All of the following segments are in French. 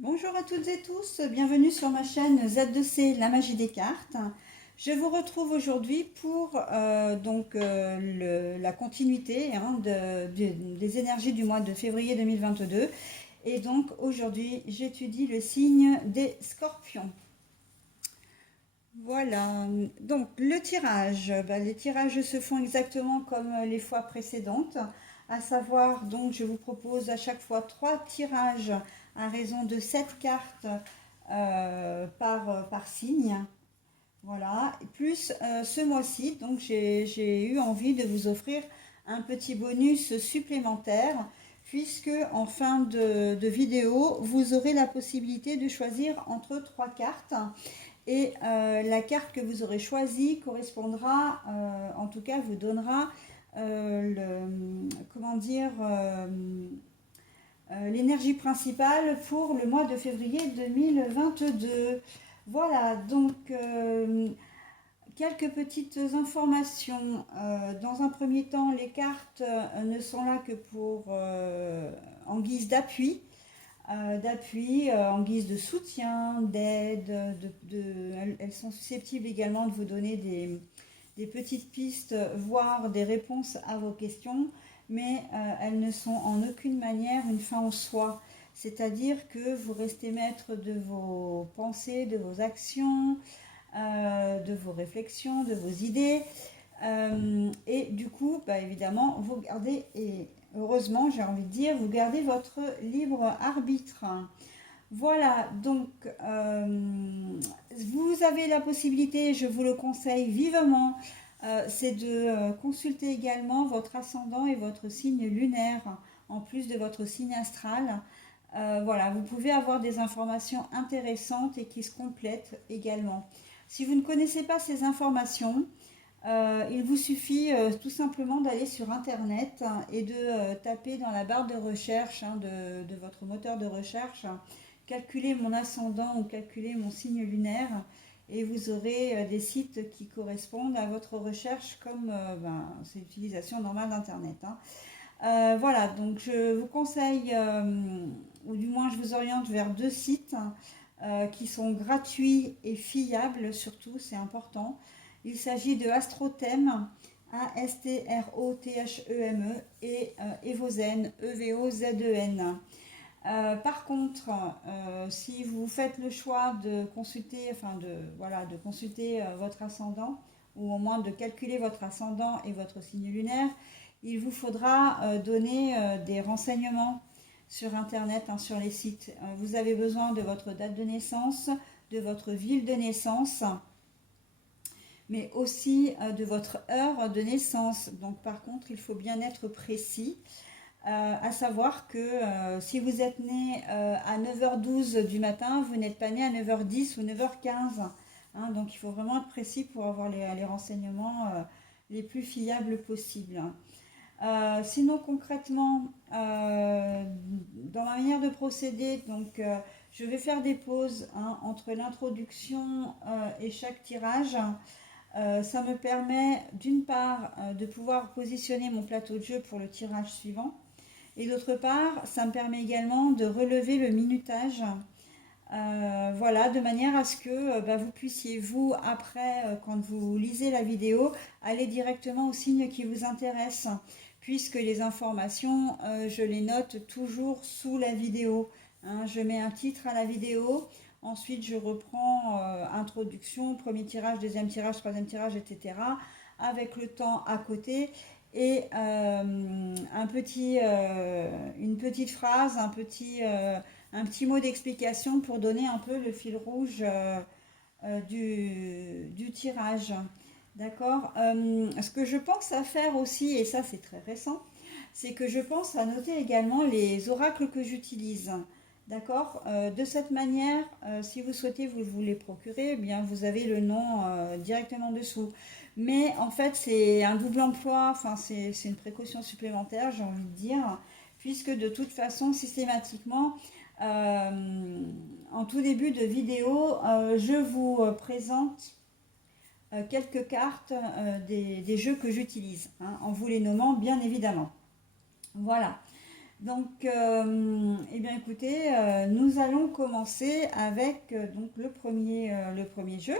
Bonjour à toutes et tous, bienvenue sur ma chaîne Z2C, la magie des cartes. Je vous retrouve aujourd'hui pour la continuité des énergies du mois de février 2022. Et donc aujourd'hui, j'étudie le signe des scorpions. Voilà, donc le tirage, les tirages se font exactement comme les fois précédentes, à savoir donc je vous propose à chaque fois 3 tirages à raison de 7 cartes par signe. Voilà, et plus ce mois-ci, donc j'ai eu envie de vous offrir un petit bonus supplémentaire, puisque en fin de vidéo, vous aurez la possibilité de choisir entre 3 cartes. Et la carte que vous aurez choisie correspondra, en tout cas vous donnera comment dire, l'énergie principale pour le mois de février 2022. Voilà, donc quelques petites informations. Dans un premier temps, les cartes ne sont là que pour en guise d'appui, en guise de soutien, d'aide. Elles sont susceptibles également de vous donner des petites pistes, voire des réponses à vos questions, mais elles ne sont en aucune manière une fin en soi. C'est-à-dire que vous restez maître de vos pensées, de vos actions, de vos réflexions, de vos idées. Et du coup, évidemment, vous gardez, et heureusement, j'ai envie de dire, vous gardez votre libre arbitre. Voilà, donc vous avez la possibilité, je vous le conseille vivement, c'est de consulter également votre ascendant et votre signe lunaire, en plus de votre signe astral. Voilà, vous pouvez avoir des informations intéressantes et qui se complètent également. Si vous ne connaissez pas ces informations, il vous suffit tout simplement d'aller sur Internet et de taper dans la barre de recherche de votre moteur de recherche, calculer mon ascendant ou calculer mon signe lunaire, et vous aurez des sites qui correspondent à votre recherche comme c'est l'utilisation normale d'Internet. Voilà, donc je vous conseille, ou du moins je vous oriente vers 2 sites qui sont gratuits et fiables, surtout, c'est important. Il s'agit de Astrothème, Astrothem, et Evozen, Evozen. Par contre, si vous faites le choix de consulter, de consulter votre ascendant, ou au moins de calculer votre ascendant et votre signe lunaire, il vous faudra donner des renseignements sur Internet, sur les sites. Vous avez besoin de votre date de naissance, de votre ville de naissance, mais aussi de votre heure de naissance. Donc par contre, il faut bien être précis. À savoir que si vous êtes né à 9h12 du matin, vous n'êtes pas né à 9h10 ou 9h15. Donc il faut vraiment être précis pour avoir les renseignements les plus fiables possibles. Sinon concrètement, dans ma manière de procéder, donc je vais faire des pauses entre l'introduction et chaque tirage. Ça me permet d'une part de pouvoir positionner mon plateau de jeu pour le tirage suivant. Et d'autre part, ça me permet également de relever le minutage, voilà, de manière à ce que vous puissiez, vous, après, quand vous lisez la vidéo, aller directement au signe qui vous intéresse, puisque les informations, je les note toujours sous la vidéo. Je mets un titre à la vidéo, ensuite je reprends introduction, premier tirage, deuxième tirage, troisième tirage, etc., avec le temps à côté et une petite phrase, un petit mot d'explication pour donner un peu le fil rouge du tirage. D'accord. Ce que je pense à faire aussi, et ça c'est très récent, c'est que je pense à noter également les oracles que j'utilise. D'accord. De cette manière, si vous souhaitez vous les procurer, eh bien vous avez le nom directement dessous. Mais en fait, c'est un double emploi, enfin c'est une précaution supplémentaire, j'ai envie de dire, puisque de toute façon, systématiquement, en tout début de vidéo, je vous présente quelques cartes des jeux que j'utilise, en vous les nommant bien évidemment. Voilà. Donc, eh bien écoutez, nous allons commencer avec donc le premier jeu.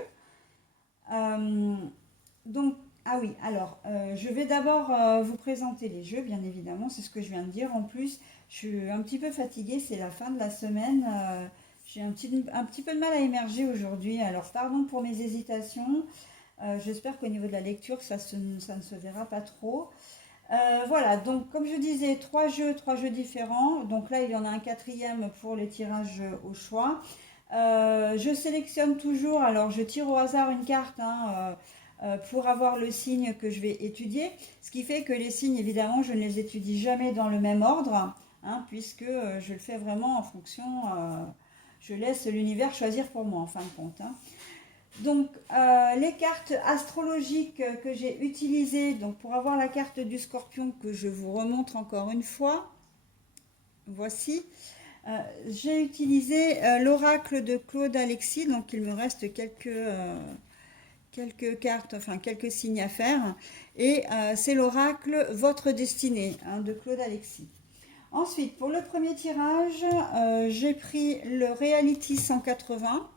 Euh, donc, ah oui, alors, je vais d'abord vous présenter les jeux, bien évidemment, c'est ce que je viens de dire. En plus, je suis un petit peu fatiguée, c'est la fin de la semaine. J'ai un petit peu de mal à émerger aujourd'hui. Alors, pardon pour mes hésitations. J'espère qu'au niveau de la lecture, ça ne se verra pas trop. Voilà, donc comme je disais, trois jeux différents. Donc là, il y en a un quatrième pour les tirages au choix. Je sélectionne toujours, alors je tire au hasard une carte hein, pour avoir le signe que je vais étudier. Ce qui fait que les signes, évidemment, je ne les étudie jamais dans le même ordre, hein, puisque je le fais vraiment en fonction, je laisse l'univers choisir pour moi en fin de compte. Hein. Donc, les cartes astrologiques que j'ai utilisées, donc pour avoir la carte du scorpion que je vous remontre encore une fois, voici. J'ai utilisé l'oracle de Claude Alexis, donc il me reste quelques cartes, enfin quelques signes à faire. Et c'est l'oracle Votre destinée hein, de Claude Alexis. Ensuite, pour le premier tirage, j'ai pris le Reality 180.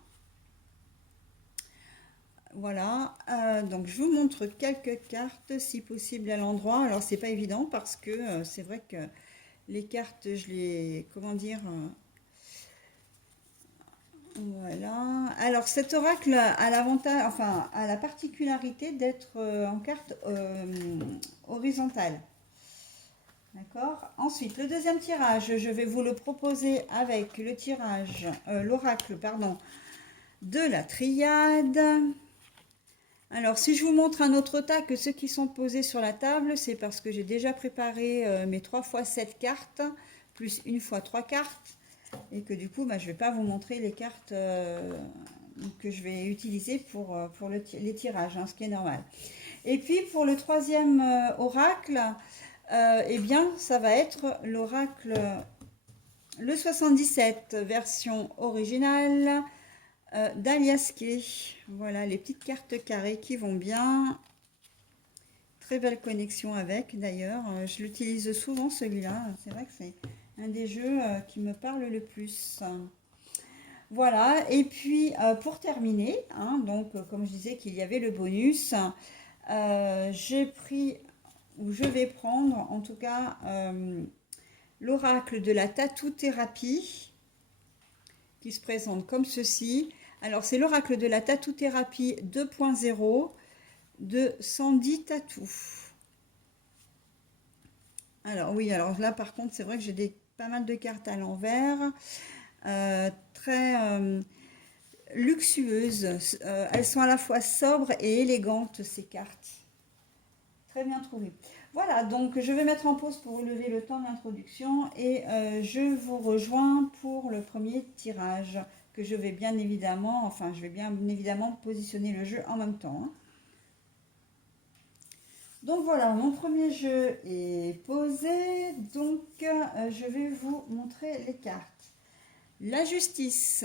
Voilà, donc je vous montre quelques cartes si possible à l'endroit. Alors c'est pas évident parce que c'est vrai que les cartes, je les, comment dire, voilà. Alors cet oracle a l'avantage, enfin a la particularité d'être en carte horizontale. D'accord. Ensuite, le deuxième tirage, je vais vous le proposer avec le tirage, l'oracle, pardon, de la triade. Alors, si je vous montre un autre tas que ceux qui sont posés sur la table, c'est parce que j'ai déjà préparé mes 3 fois 7 cartes, plus une fois 3 cartes, et que du coup, bah, je ne vais pas vous montrer les cartes que je vais utiliser pour les tirages, hein, ce qui est normal. Et puis, pour le troisième oracle, eh bien, ça va être l'oracle, le 77, version originale, d'Aliasqué. Voilà les petites cartes carrées qui vont bien. Très belle connexion avec d'ailleurs. Je l'utilise souvent celui-là. C'est vrai que c'est un des jeux qui me parle le plus. Voilà. Et puis pour terminer, hein, donc comme je disais qu'il y avait le bonus, j'ai pris ou je vais prendre en tout cas l'oracle de la tattoo-thérapie qui se présente comme ceci. Alors, c'est l'oracle de la tattoo-thérapie 2.0 de Sandy Tattoo. Alors, oui, alors là, par contre, c'est vrai que j'ai pas mal de cartes à l'envers. Très luxueuses. Elles sont à la fois sobres et élégantes, ces cartes. Très bien trouvé. Voilà, donc je vais mettre en pause pour relever le temps d'introduction et je vous rejoins pour le premier tirage que je vais bien évidemment, enfin je vais bien évidemment positionner le jeu en même temps. Hein. Donc voilà, mon premier jeu est posé, donc je vais vous montrer les cartes. La justice.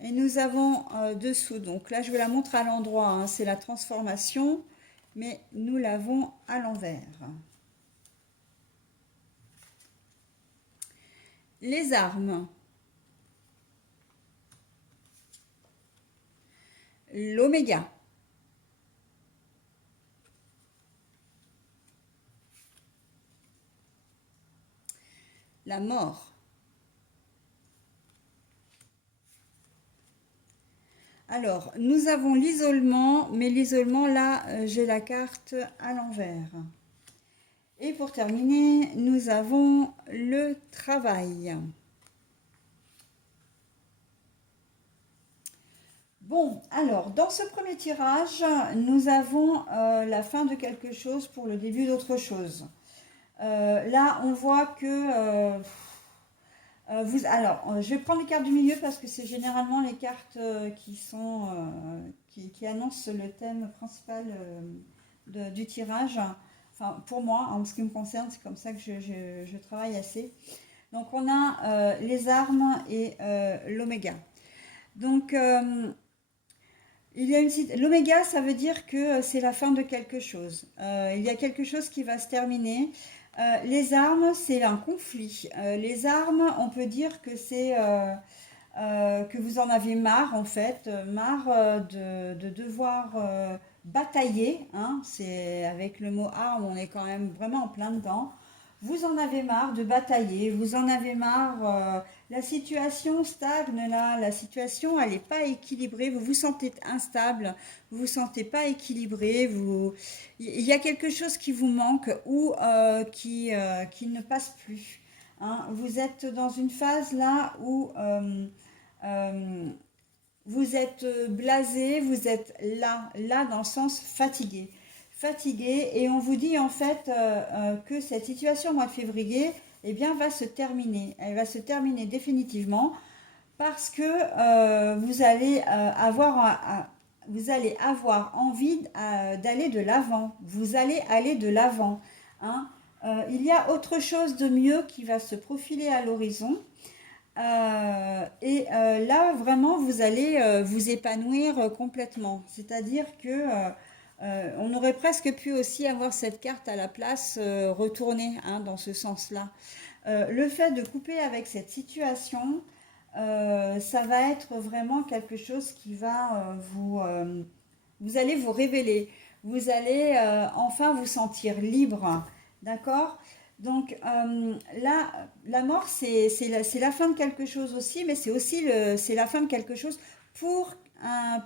Et nous avons dessous, donc là je vais la montrer à l'endroit, hein, c'est la transformation. Mais nous l'avons à l'envers. Les armes. L'oméga. La mort. Alors, nous avons l'isolement, mais l'isolement, là, j'ai la carte à l'envers. Et pour terminer, nous avons le travail. Bon, alors, dans ce premier tirage, nous avons la fin de quelque chose pour le début d'autre chose. Là, on voit que... je vais prendre les cartes du milieu parce que c'est généralement les cartes qui annoncent le thème principal du tirage. Enfin, pour moi, en ce qui me concerne, c'est comme ça que je travaille assez. Donc, on a les armes et l'oméga. Donc, l'oméga, ça veut dire que c'est la fin de quelque chose. Il y a quelque chose qui va se terminer. Les armes, c'est un conflit. Les armes, on peut dire que c'est que vous en avez marre en fait, marre de devoir batailler, hein, c'est avec le mot arme, on est quand même vraiment en plein dedans. Vous en avez marre de batailler, vous en avez marre, la situation stagne là, la situation elle n'est pas équilibrée, vous vous sentez instable, vous vous sentez pas équilibré, il y a quelque chose qui vous manque ou qui ne passe plus. Hein. Vous êtes dans une phase là où euh, vous êtes blasé, vous êtes là dans le sens fatigué. Fatigué, et on vous dit en fait que cette situation au mois de février eh bien, va se terminer. Elle va se terminer définitivement parce que vous allez avoir envie d'aller de l'avant. Vous allez aller de l'avant. Hein. Il y a autre chose de mieux qui va se profiler à l'horizon. Là, vraiment, vous allez vous épanouir complètement. C'est-à-dire que on aurait presque pu aussi avoir cette carte à la place retournée, hein, dans ce sens-là. Le fait de couper avec cette situation, ça va être vraiment quelque chose qui va vous allez vous révéler. Vous allez enfin vous sentir libre. D'accord? Donc là, la mort, c'est la fin de quelque chose aussi, mais c'est aussi c'est la fin de quelque chose pour une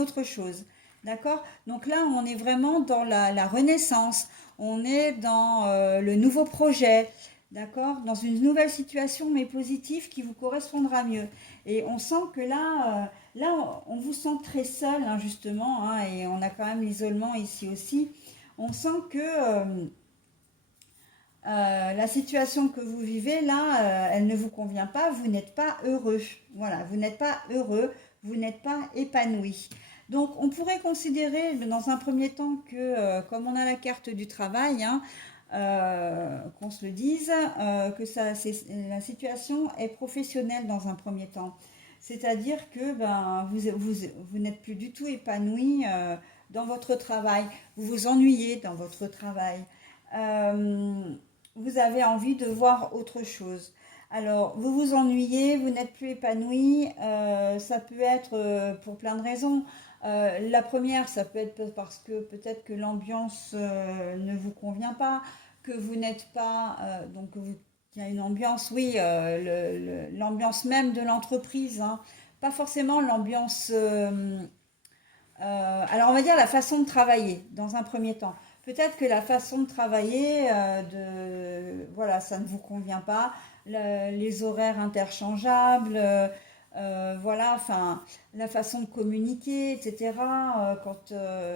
autre chose. D'accord? Donc là, on est vraiment dans la renaissance, on est dans le nouveau projet, d'accord? Dans une nouvelle situation, mais positive, qui vous correspondra mieux. Et on sent que là, on vous sent très seul, hein, justement, hein, et on a quand même l'isolement ici aussi. On sent que la situation que vous vivez là, elle ne vous convient pas, vous n'êtes pas heureux. Voilà, vous n'êtes pas heureux, vous n'êtes pas épanoui. Donc on pourrait considérer dans un premier temps que, comme on a la carte du travail, hein, qu'on se le dise, que la situation est professionnelle dans un premier temps. C'est-à-dire que ben, vous n'êtes plus du tout épanoui dans votre travail, vous vous ennuyez dans votre travail. Euh, Vous avez envie de voir autre chose. Alors, vous vous ennuyez, vous n'êtes plus épanoui, ça peut être pour plein de raisons. La première, ça peut être parce que peut-être que l'ambiance ne vous convient pas, que vous n'êtes pas, il y a une ambiance, oui, l'ambiance même de l'entreprise, hein. Pas forcément l'ambiance, alors on va dire la façon de travailler dans un premier temps. Peut-être que la façon de travailler, voilà, ça ne vous convient pas. Les horaires interchangeables, voilà, enfin, la façon de communiquer, etc.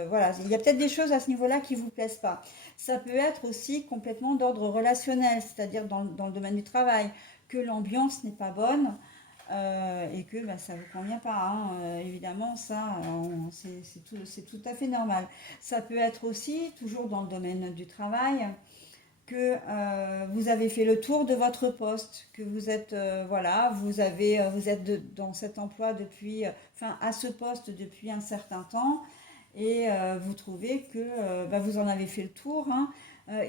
Voilà, il y a peut-être des choses à ce niveau-là qui ne vous plaisent pas. Ça peut être aussi complètement d'ordre relationnel, c'est-à-dire dans le domaine du travail, que l'ambiance n'est pas bonne. Et que bah, ça ne vous convient pas, hein. Évidemment, ça, c'est tout à fait normal. Ça peut être aussi, toujours dans le domaine du travail, que vous avez fait le tour de votre poste, que vous êtes, voilà, vous êtes dans cet emploi depuis, enfin, à ce poste depuis un certain temps, et vous trouvez que bah, vous en avez fait le tour, hein.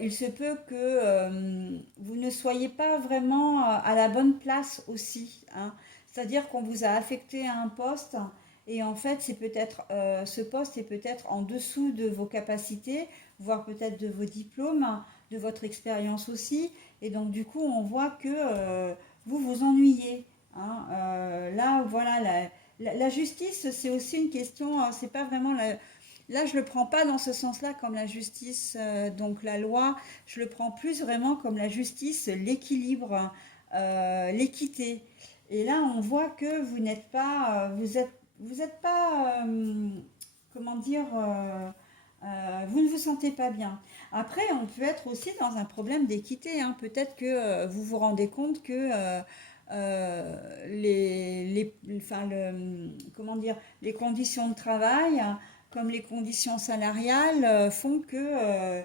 Il se peut que vous ne soyez pas vraiment à la bonne place aussi, hein. C'est-à-dire qu'on vous a affecté à un poste et en fait ce poste est peut-être en dessous de vos capacités, voire peut-être de vos diplômes, de votre expérience aussi. Et donc du coup on voit que vous vous ennuyez, hein. Là voilà, la justice c'est aussi une question, c'est pas vraiment là, je le prends pas dans ce sens-là comme la justice, donc la loi, je le prends plus vraiment comme la justice, l'équilibre, l'équité. Et là, on voit que vous n'êtes pas, vous êtes pas, comment dire, vous ne vous sentez pas bien. Après, on peut être aussi dans un problème d'équité, hein. Peut-être que vous vous rendez compte que enfin, comment dire, les conditions de travail, comme les conditions salariales, font que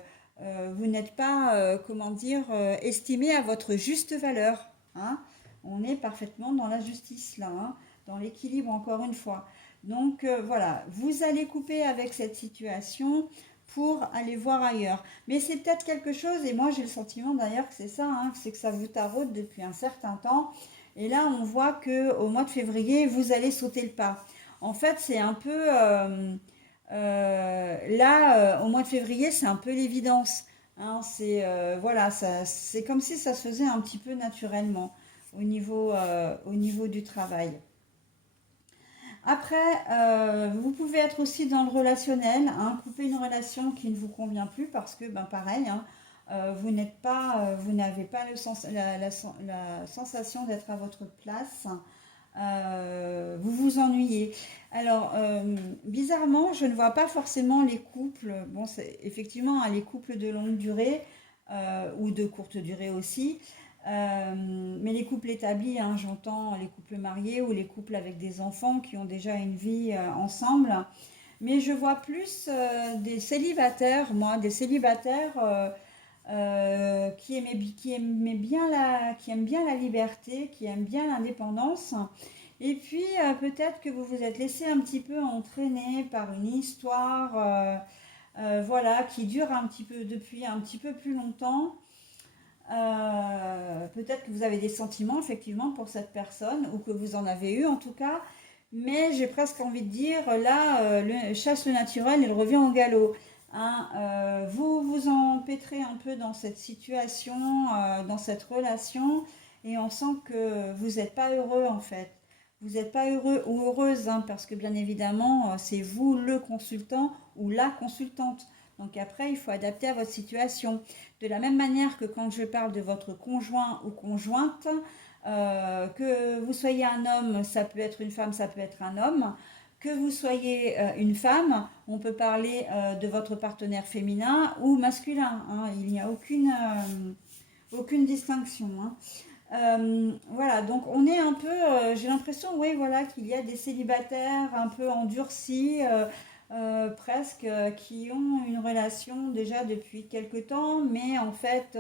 vous n'êtes pas, comment dire, estimé à votre juste valeur, hein. On est parfaitement dans la justice là, hein, dans l'équilibre encore une fois. Donc voilà, vous allez couper avec cette situation pour aller voir ailleurs. Mais c'est peut-être quelque chose, et moi j'ai le sentiment d'ailleurs que c'est ça, hein, c'est que ça vous taraude depuis un certain temps. Et là, on voit que au mois de février, vous allez sauter le pas. En fait, c'est un peu là, au mois de février, c'est un peu l'évidence. Hein, c'est voilà, ça, c'est comme si ça se faisait un petit peu naturellement au niveau du travail. Après, vous pouvez être aussi dans le relationnel, hein, couper une relation qui ne vous convient plus parce que, ben pareil, hein, vous n'avez pas la sensation d'être à votre place. Vous vous ennuyez. Alors, bizarrement, je ne vois pas forcément les couples. Bon, c'est effectivement hein, les couples de longue durée ou de courte durée aussi. Mais les couples établis, hein, j'entends les couples mariés ou les couples avec des enfants qui ont déjà une vie ensemble. Mais je vois plus des célibataires, moi, des célibataires qui aiment bien la liberté, qui aiment bien l'indépendance. Et puis peut-être que vous vous êtes laissé un petit peu entraîner par une histoire, voilà, qui dure un petit peu depuis un petit peu plus longtemps. Peut-être que vous avez des sentiments effectivement pour cette personne ou que vous en avez eu en tout cas, mais j'ai presque envie de dire là, chasse le naturel, il revient au galop. Hein. Vous vous empêtrez un peu dans cette situation, dans cette relation, et on sent que vous n'êtes pas heureux en fait. Vous n'êtes pas heureux ou heureuse, hein, parce que bien évidemment, c'est vous le consultant ou la consultante. Donc après, il faut adapter à votre situation. De la même manière que quand je parle de votre conjoint ou conjointe, que vous soyez un homme, ça peut être une femme, ça peut être un homme. Que vous soyez une femme, on peut parler de votre partenaire féminin ou masculin. Hein, il n'y a aucune distinction. Hein. Voilà, donc on est un peu, j'ai l'impression, oui, voilà, qu'il y a des célibataires un peu endurcis, presque, qui ont une relation déjà depuis quelque temps, mais en fait,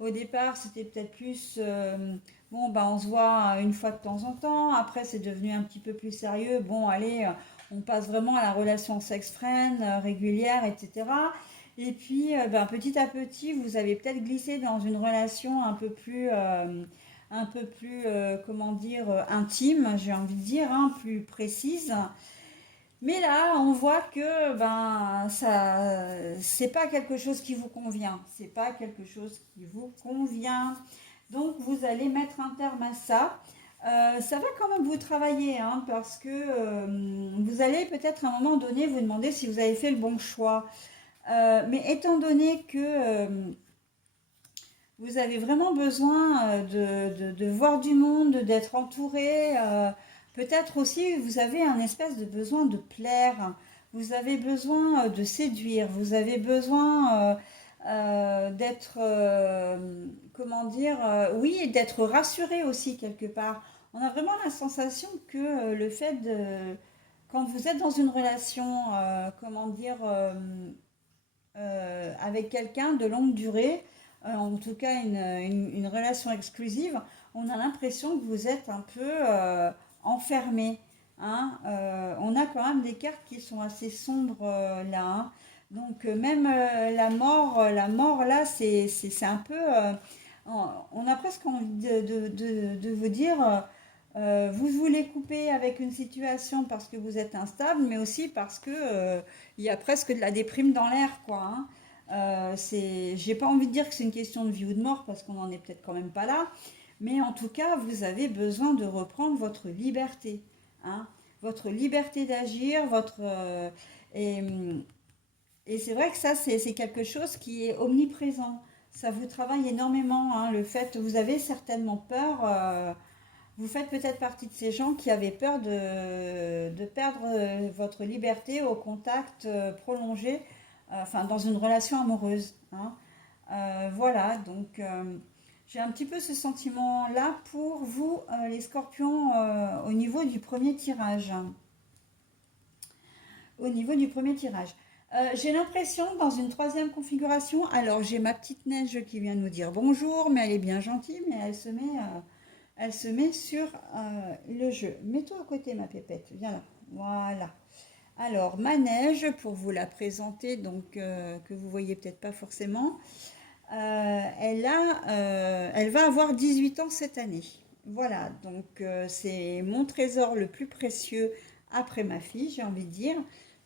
au départ, c'était peut-être plus, bon, bah, on se voit une fois de temps en temps, après, c'est devenu un petit peu plus sérieux, bon, allez, on passe vraiment à la relation sex-friend, régulière, etc. Et puis, ben, petit à petit, vous avez peut-être glissé dans une relation un peu plus, comment dire, intime, j'ai envie de dire, hein, plus précise. Mais là, on voit que ben ça, c'est pas quelque chose qui vous convient. C'est pas quelque chose qui vous convient. Donc, vous allez mettre un terme à ça. Ça va quand même vous travailler, hein, parce que vous allez peut-être à un moment donné vous demander si vous avez fait le bon choix. Mais étant donné que vous avez vraiment besoin de voir du monde, d'être entouré. Peut-être aussi, vous avez un espèce de besoin de plaire. Vous avez besoin de séduire. Vous avez besoin d'être, comment dire, oui, d'être rassuré aussi quelque part. On a vraiment la sensation que le fait de, quand vous êtes dans une relation, comment dire, avec quelqu'un de longue durée, en tout cas une relation exclusive, on a l'impression que vous êtes un peu enfermé. Hein. On a quand même des cartes qui sont assez sombres là. Hein. Donc même la mort là, c'est un peu... on a presque envie de vous dire... vous voulez couper avec une situation parce que vous êtes instable, mais aussi parce que il y a presque de la déprime dans l'air, quoi. Hein. J'ai pas envie de dire que c'est une question de vie ou de mort parce qu'on n'en est peut-être quand même pas là, mais en tout cas, vous avez besoin de reprendre votre liberté, hein, votre liberté d'agir, et, et c'est vrai que ça, c'est quelque chose qui est omniprésent. Ça vous travaille énormément, hein, le fait, vous avez certainement peur. Vous faites peut-être partie de ces gens qui avaient peur de perdre votre liberté au contact prolongé, enfin dans une relation amoureuse. Hein. Voilà, donc j'ai un petit peu ce sentiment-là pour vous, les scorpions, au niveau du premier tirage. Au niveau du premier tirage. J'ai l'impression dans une troisième configuration, alors j'ai ma petite neige qui vient nous dire bonjour, mais elle est bien gentille, mais elle se met sur le jeu. Mets-toi à côté, ma pépette. Viens là. Voilà. Alors, Manège, pour vous la présenter, donc que vous voyez peut-être pas forcément, elle va avoir 18 ans cette année. Voilà, donc c'est mon trésor le plus précieux après ma fille, j'ai envie de dire,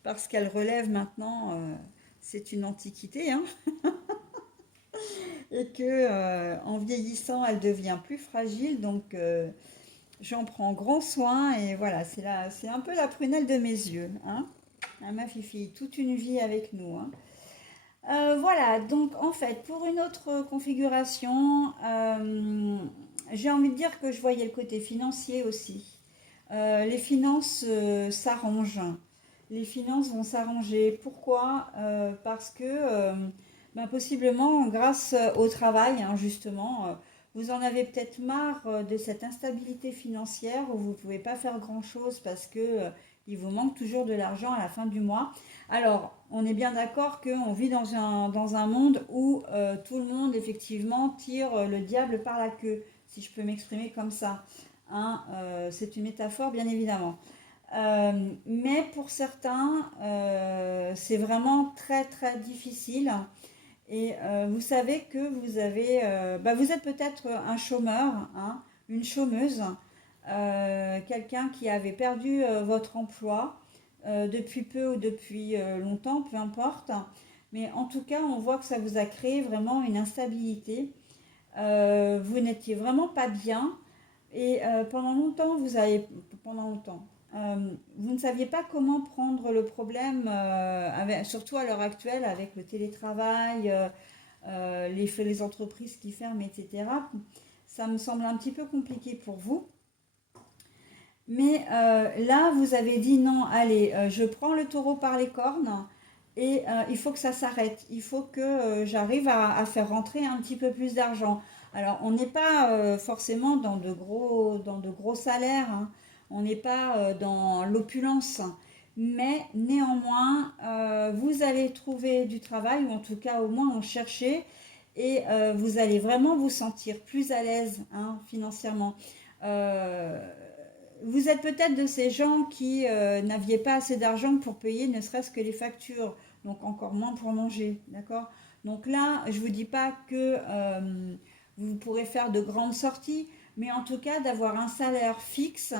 parce qu'elle relève maintenant, c'est une antiquité, hein, et que en vieillissant, elle devient plus fragile, donc j'en prends grand soin, et voilà, c'est un peu la prunelle de mes yeux, hein, hein, ma fifi, toute une vie avec nous, hein. Voilà, donc en fait, pour une autre configuration, j'ai envie de dire que je voyais le côté financier aussi. Les finances s'arrangent. Les finances vont s'arranger. Pourquoi? Parce que ben, possiblement grâce au travail, hein, justement, vous en avez peut-être marre de cette instabilité financière où vous ne pouvez pas faire grand-chose parce que il vous manque toujours de l'argent à la fin du mois. Alors, on est bien d'accord qu'on vit dans un monde où tout le monde, effectivement, tire le diable par la queue, si je peux m'exprimer comme ça. Hein, c'est une métaphore, bien évidemment. Mais pour certains, c'est vraiment très, très difficile. Et vous savez que vous avez, bah, vous êtes peut-être un chômeur, hein, une chômeuse, quelqu'un qui avait perdu votre emploi depuis peu ou depuis longtemps, peu importe. Mais en tout cas, on voit que ça vous a créé vraiment une instabilité. Vous n'étiez vraiment pas bien. Et pendant longtemps, pendant longtemps, vous ne saviez pas comment prendre le problème, surtout à l'heure actuelle avec le télétravail, les entreprises qui ferment, etc. Ça me semble un petit peu compliqué pour vous. Mais là, vous avez dit non, allez, je prends le taureau par les cornes et il faut que ça s'arrête. Il faut que j'arrive à faire rentrer un petit peu plus d'argent. Alors, on n'est pas forcément dans de gros salaires, hein. On n'est pas dans l'opulence. Mais néanmoins, vous allez trouver du travail, ou en tout cas au moins en chercher, et vous allez vraiment vous sentir plus à l'aise, hein, financièrement. Euh, Vous êtes peut-être de ces gens qui n'aviez pas assez d'argent pour payer ne serait-ce que les factures, donc encore moins pour manger, d'accord? Donc là, je ne vous dis pas que vous pourrez faire de grandes sorties, mais en tout cas d'avoir un salaire fixe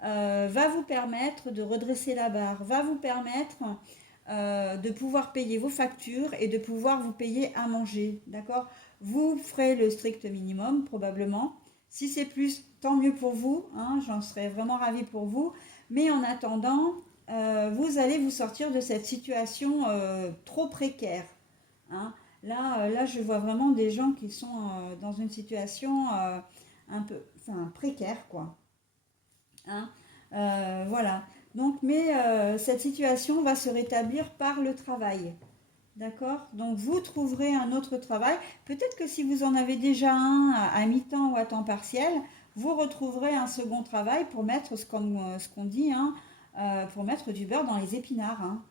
va vous permettre de redresser la barre, va vous permettre de pouvoir payer vos factures et de pouvoir vous payer à manger, d'accord? Vous ferez le strict minimum probablement. Si c'est plus, tant mieux pour vous, hein, j'en serais vraiment ravie pour vous. Mais en attendant, vous allez vous sortir de cette situation trop précaire, hein. Là, je vois vraiment des gens qui sont dans une situation un peu, enfin, précaire, quoi, hein. Voilà. Donc, mais cette situation va se rétablir par le travail. D'accord? Donc vous trouverez un autre travail. Peut-être que si vous en avez déjà un à mi-temps ou à temps partiel, vous retrouverez un second travail pour mettre ce qu'on dit, hein, pour mettre du beurre dans les épinards, hein.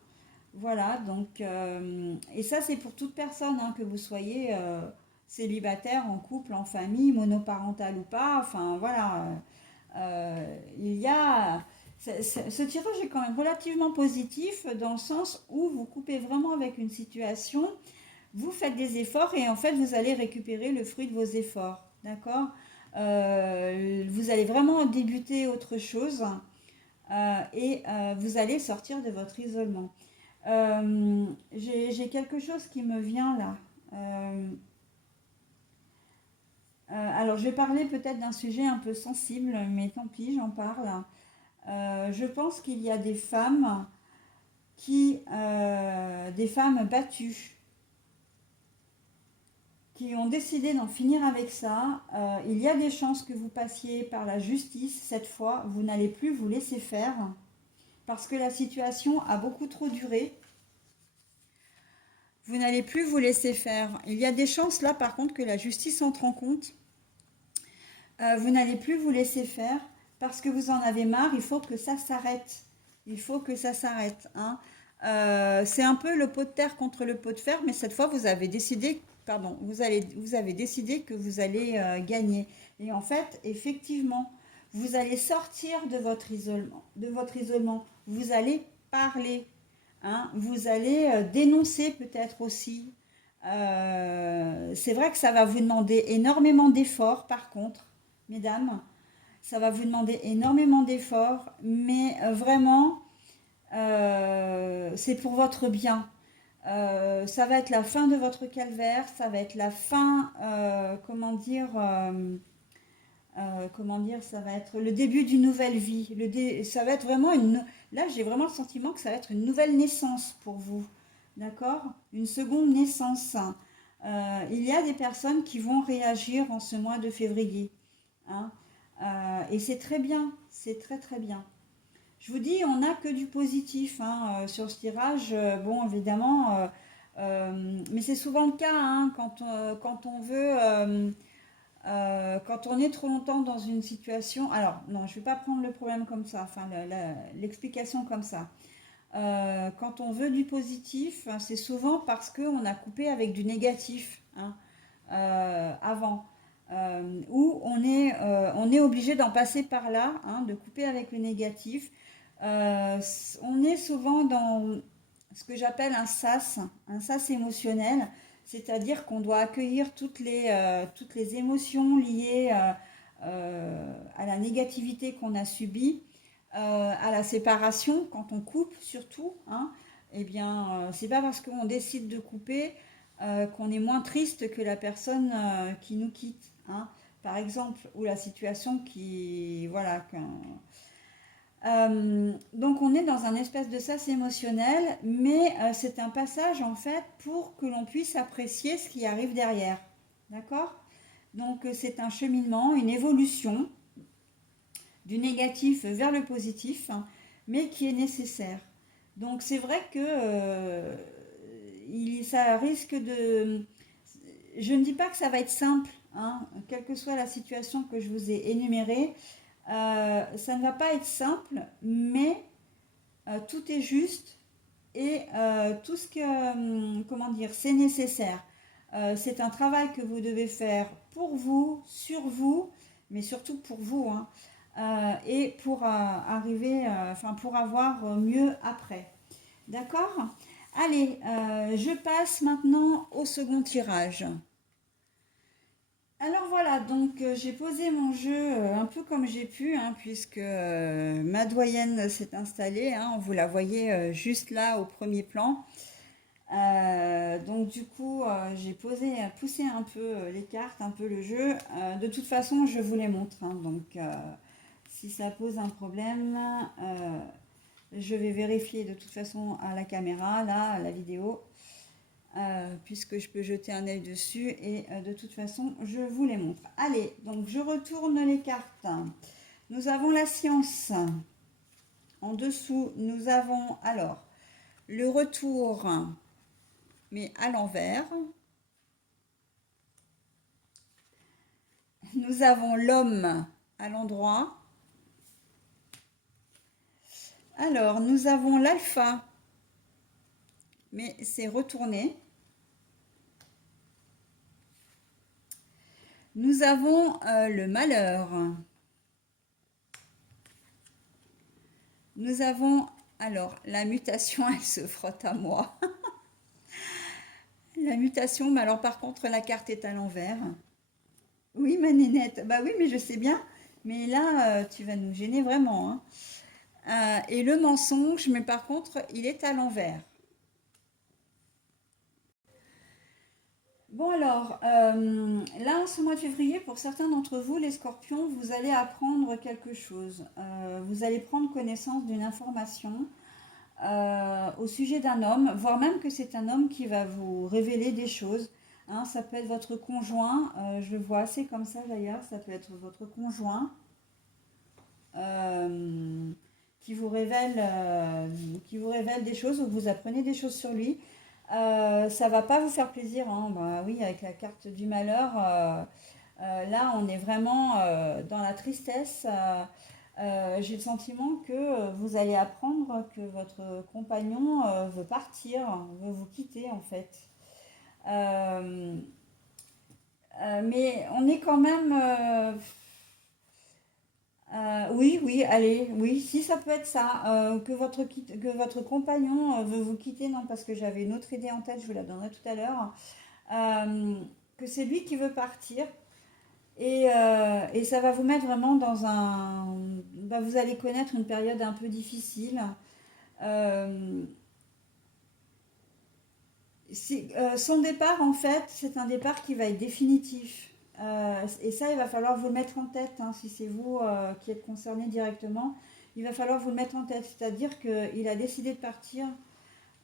Voilà, donc, et ça c'est pour toute personne, hein, que vous soyez célibataire, en couple, en famille, monoparental ou pas, enfin voilà, il y a... Ce tirage est quand même relativement positif dans le sens où vous coupez vraiment avec une situation, vous faites des efforts et en fait vous allez récupérer le fruit de vos efforts. D'accord? Vous allez vraiment débuter autre chose et vous allez sortir de votre isolement. J'ai quelque chose qui me vient là. Alors je vais parler peut-être d'un sujet un peu sensible, mais tant pis, j'en parle. Je pense qu'il y a des femmes battues, qui ont décidé d'en finir avec ça. Il y a des chances que vous passiez par la justice cette fois. Vous n'allez plus vous laisser faire parce que la situation a beaucoup trop duré. Vous n'allez plus vous laisser faire. Il y a des chances là par contre que la justice entre en compte. Vous n'allez plus vous laisser faire parce que vous en avez marre. Il faut que ça s'arrête. Il faut que ça s'arrête, hein. C'est un peu le pot de terre contre le pot de fer, mais cette fois vous avez décidé, pardon, vous avez décidé que vous allez gagner. Et en fait, effectivement, vous allez sortir de votre isolement, Vous allez parler. Hein. Vous allez dénoncer peut-être aussi. C'est vrai que ça va vous demander énormément d'efforts, par contre, mesdames. Ça va vous demander énormément d'efforts, mais vraiment, c'est pour votre bien. Ça va être la fin de votre calvaire, ça va être la fin, comment dire, ça va être le début d'une nouvelle vie. Ça va être vraiment là, j'ai vraiment le sentiment que ça va être une nouvelle naissance pour vous. D'accord? Une seconde naissance. Il y a des personnes qui vont réagir en ce mois de février. Hein. Et c'est très bien, c'est très très bien. Je vous dis, on n'a que du positif hein, sur ce tirage. Bon, évidemment, mais c'est souvent le cas hein, quand on veut, quand on est trop longtemps dans une situation. Alors, non, je ne vais pas prendre le problème comme ça, enfin l'explication comme ça. Quand on veut du positif, c'est souvent parce qu'on a coupé avec du négatif hein, avant. Où on est obligé d'en passer par là, hein, de couper avec le négatif. On est souvent dans ce que j'appelle un sas émotionnel, c'est-à-dire qu'on doit accueillir toutes les émotions liées à la négativité qu'on a subie, à la séparation, quand on coupe surtout, hein, eh bien, c'est pas parce qu'on décide de couper qu'on est moins triste que la personne qui nous quitte, hein, par exemple, ou la situation qui, voilà, donc on est dans un espèce de sas émotionnel, mais c'est un passage en fait pour que l'on puisse apprécier ce qui arrive derrière. D'accord? Donc c'est un cheminement, une évolution du négatif vers le positif, hein, mais qui est nécessaire. Donc c'est vrai que ça risque de... Je ne dis pas que ça va être simple, hein, quelle que soit la situation que je vous ai énumérée. Ça ne va pas être simple, mais tout est juste et tout ce que, comment dire, c'est nécessaire. C'est un travail que vous devez faire pour vous, sur vous, mais surtout pour vous, hein, et pour arriver, enfin pour avoir mieux après. D'accord? Allez, je passe maintenant au second tirage. Alors voilà, donc j'ai posé mon jeu un peu comme j'ai pu, hein, puisque ma doyenne s'est installée, hein, vous la voyez juste là au premier plan. Donc du coup, j'ai poussé un peu les cartes, un peu le jeu. De toute façon, je vous les montre, hein, donc si ça pose un problème, je vais vérifier de toute façon à la caméra, là, à la vidéo. Puisque je peux jeter un œil dessus et de toute façon je vous les montre. Allez, donc je retourne les cartes. Nous avons la science. En dessous, nous avons alors le retour, mais à l'envers. Nous avons l'homme à l'endroit. Alors, nous avons l'alpha, mais c'est retourné. Nous avons le malheur. Nous avons, alors, la mutation, elle se frotte à moi. La mutation, mais alors par contre, la carte est à l'envers. Oui, ma nénette. Bah oui, mais je sais bien. Mais là, tu vas nous gêner vraiment. Hein. Et le mensonge, mais par contre, il est à l'envers. Bon alors, là, en ce mois de février, pour certains d'entre vous, les scorpions, vous allez apprendre quelque chose. Vous allez prendre connaissance d'une information au sujet d'un homme, voire même que c'est un homme qui va vous révéler des choses. Hein, ça peut être votre conjoint, je le vois assez comme ça d'ailleurs, ça peut être votre conjoint euh, qui vous révèle des choses ou vous apprenez des choses sur lui. Ça va pas vous faire plaisir, hein. Bah oui, avec la carte du malheur, là on est vraiment dans la tristesse. J'ai le sentiment que vous allez apprendre que votre compagnon veut partir, veut vous quitter en fait. Euh, mais on est quand même Oui, oui, allez, oui, si ça peut être ça, que votre compagnon veut vous quitter, non, parce que j'avais une autre idée en tête, je vous la donnerai tout à l'heure, euh, que c'est lui qui veut partir, et ça va vous mettre vraiment dans un... bah, vous allez connaître une période un peu difficile. Euh, Son départ, en fait, c'est un départ qui va être définitif. Et ça, il va falloir vous le mettre en tête, hein, si c'est vous qui êtes concerné directement. Il va falloir vous le mettre en tête, c'est-à-dire qu'il a décidé de partir,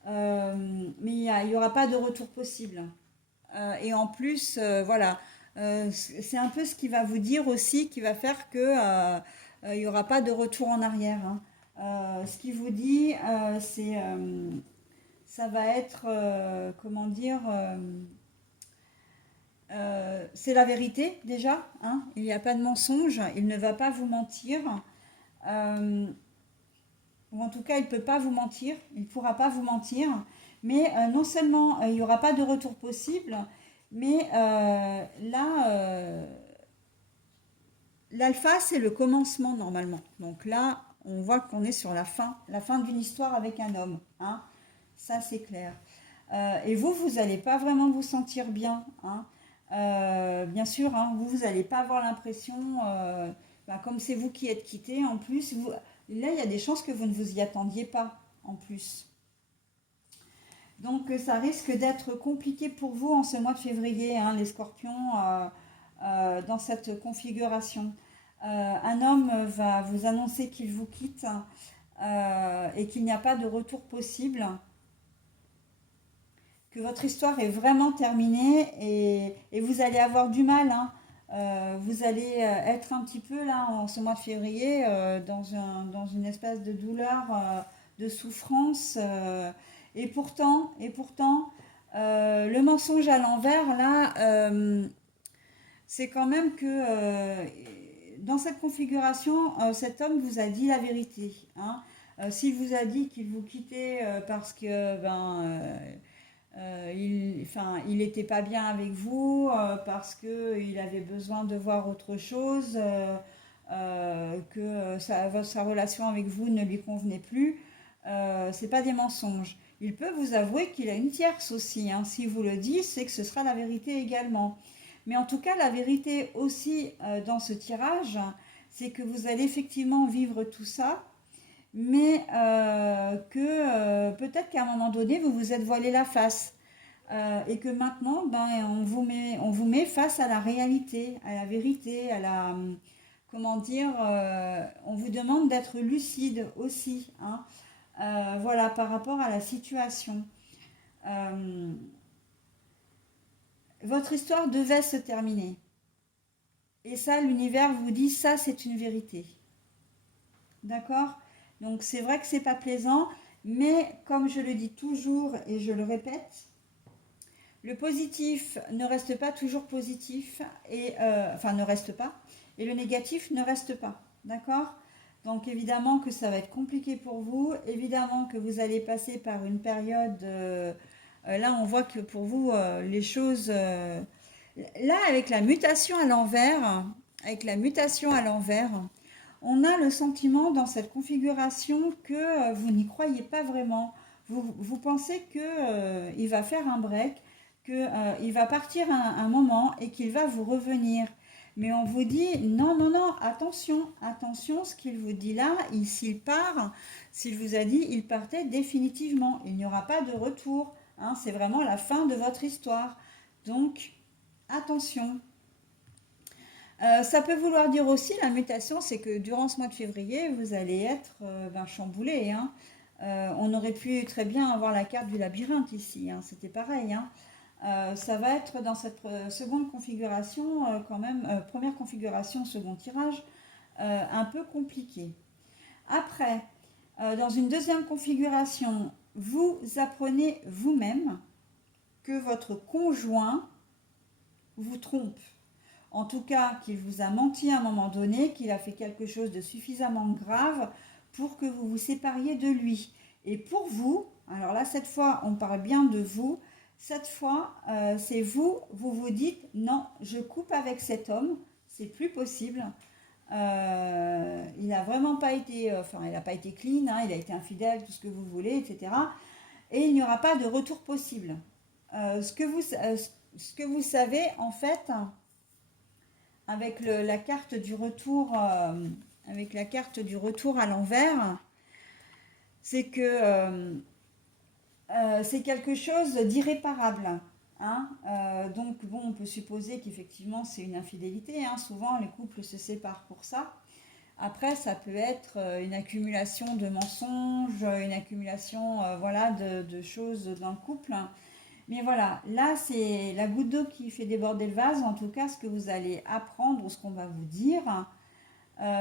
mais il n'y aura pas de retour possible. Et en plus, voilà, c'est un peu ce qui va vous dire aussi, qui va faire que il n'y aura pas de retour en arrière, hein. Ce qui vous dit, ça va être, comment dire, c'est la vérité déjà, hein. Il n'y a pas de mensonge, il ne va pas vous mentir, euh, ou en tout cas il ne peut pas vous mentir, il ne pourra pas vous mentir, mais non seulement il n'y aura pas de retour possible, mais là, l'alpha c'est le commencement normalement. Donc là, on voit qu'on est sur la fin d'une histoire avec un homme, hein. Ça c'est clair. Et vous, vous n'allez pas vraiment vous sentir bien, hein. Bien sûr, hein, vous n'allez pas avoir l'impression, bah, comme c'est vous qui êtes quitté, en plus, là, il y a des chances que vous ne vous y attendiez pas, en plus. Donc, ça risque d'être compliqué pour vous en ce mois de février, hein, les scorpions, dans cette configuration. Un homme va vous annoncer qu'il vous quitte et qu'il n'y a pas de retour possible, que votre histoire est vraiment terminée et vous allez avoir du mal, hein. Vous allez être un petit peu là en ce mois de février dans une espèce de douleur, de souffrance. Le mensonge à l'envers, là, c'est quand même que dans cette configuration, cet homme vous a dit la vérité, hein. S'il vous a dit qu'il vous quittait parce que il n'était pas bien avec vous parce qu'il avait besoin de voir autre chose, que sa relation avec vous ne lui convenait plus. C'est pas des mensonges. Il peut vous avouer qu'il a une tierce aussi, hein. Si vous le dit, c'est que ce sera la vérité également. Mais en tout cas, la vérité aussi dans ce tirage, c'est que vous allez effectivement vivre tout ça, mais que peut-être qu'à un moment donné, vous vous êtes voilé la face. Et que maintenant, ben, on vous met face à la réalité, à la vérité, à la, comment dire, on vous demande d'être lucide aussi, hein. Voilà, par rapport à la situation. Euh, Votre histoire devait se terminer. Et ça, l'univers vous dit, ça, c'est une vérité. D'accord? Donc, c'est vrai que c'est pas plaisant, mais comme je le dis toujours et je le répète, le positif ne reste pas toujours positif, enfin ne reste pas, et le négatif ne reste pas. D'accord? Donc évidemment que ça va être compliqué pour vous, évidemment que vous allez passer par une période, là on voit que pour vous, les choses, là avec la mutation à l'envers, on a le sentiment dans cette configuration que vous n'y croyez pas vraiment. Vous pensez que il va faire un break, qu'il va partir un moment et qu'il va vous revenir. Mais on vous dit non, non, non, attention, attention, ce qu'il vous dit là, s'il part, s'il vous a dit il partait définitivement, il n'y aura pas de retour, hein, c'est vraiment la fin de votre histoire. Donc, attention. Ça peut vouloir dire aussi, la mutation, c'est que durant ce mois de février, vous allez être chamboulé, hein. On aurait pu très bien avoir la carte du labyrinthe ici, hein, c'était pareil, hein. Ça va être dans cette seconde configuration, quand même, première configuration, second tirage, un peu compliqué. Après, dans une deuxième configuration, vous apprenez vous-même que votre conjoint vous trompe. En tout cas, qu'il vous a menti à un moment donné, qu'il a fait quelque chose de suffisamment grave pour que vous vous sépariez de lui. Et pour vous, alors là, cette fois, on parle bien de vous, cette fois, c'est vous, vous vous dites, non, je coupe avec cet homme, c'est plus possible. Il n'a vraiment pas été, enfin, il n'a pas été clean, hein, il a été infidèle, tout ce que vous voulez, etc. Et il n'y aura pas de retour possible. Ce que vous savez, en fait, avec la carte du retour, avec la carte du retour à l'envers, c'est que c'est quelque chose d'irréparable. Hein. Donc, bon, on peut supposer qu'effectivement, c'est une infidélité. Hein. Souvent, les couples se séparent pour ça. Après, ça peut être une accumulation de mensonges, une accumulation voilà, de choses dans le couple. Mais voilà, là, c'est la goutte d'eau qui fait déborder le vase. En tout cas, ce que vous allez apprendre, ou ce qu'on va vous dire,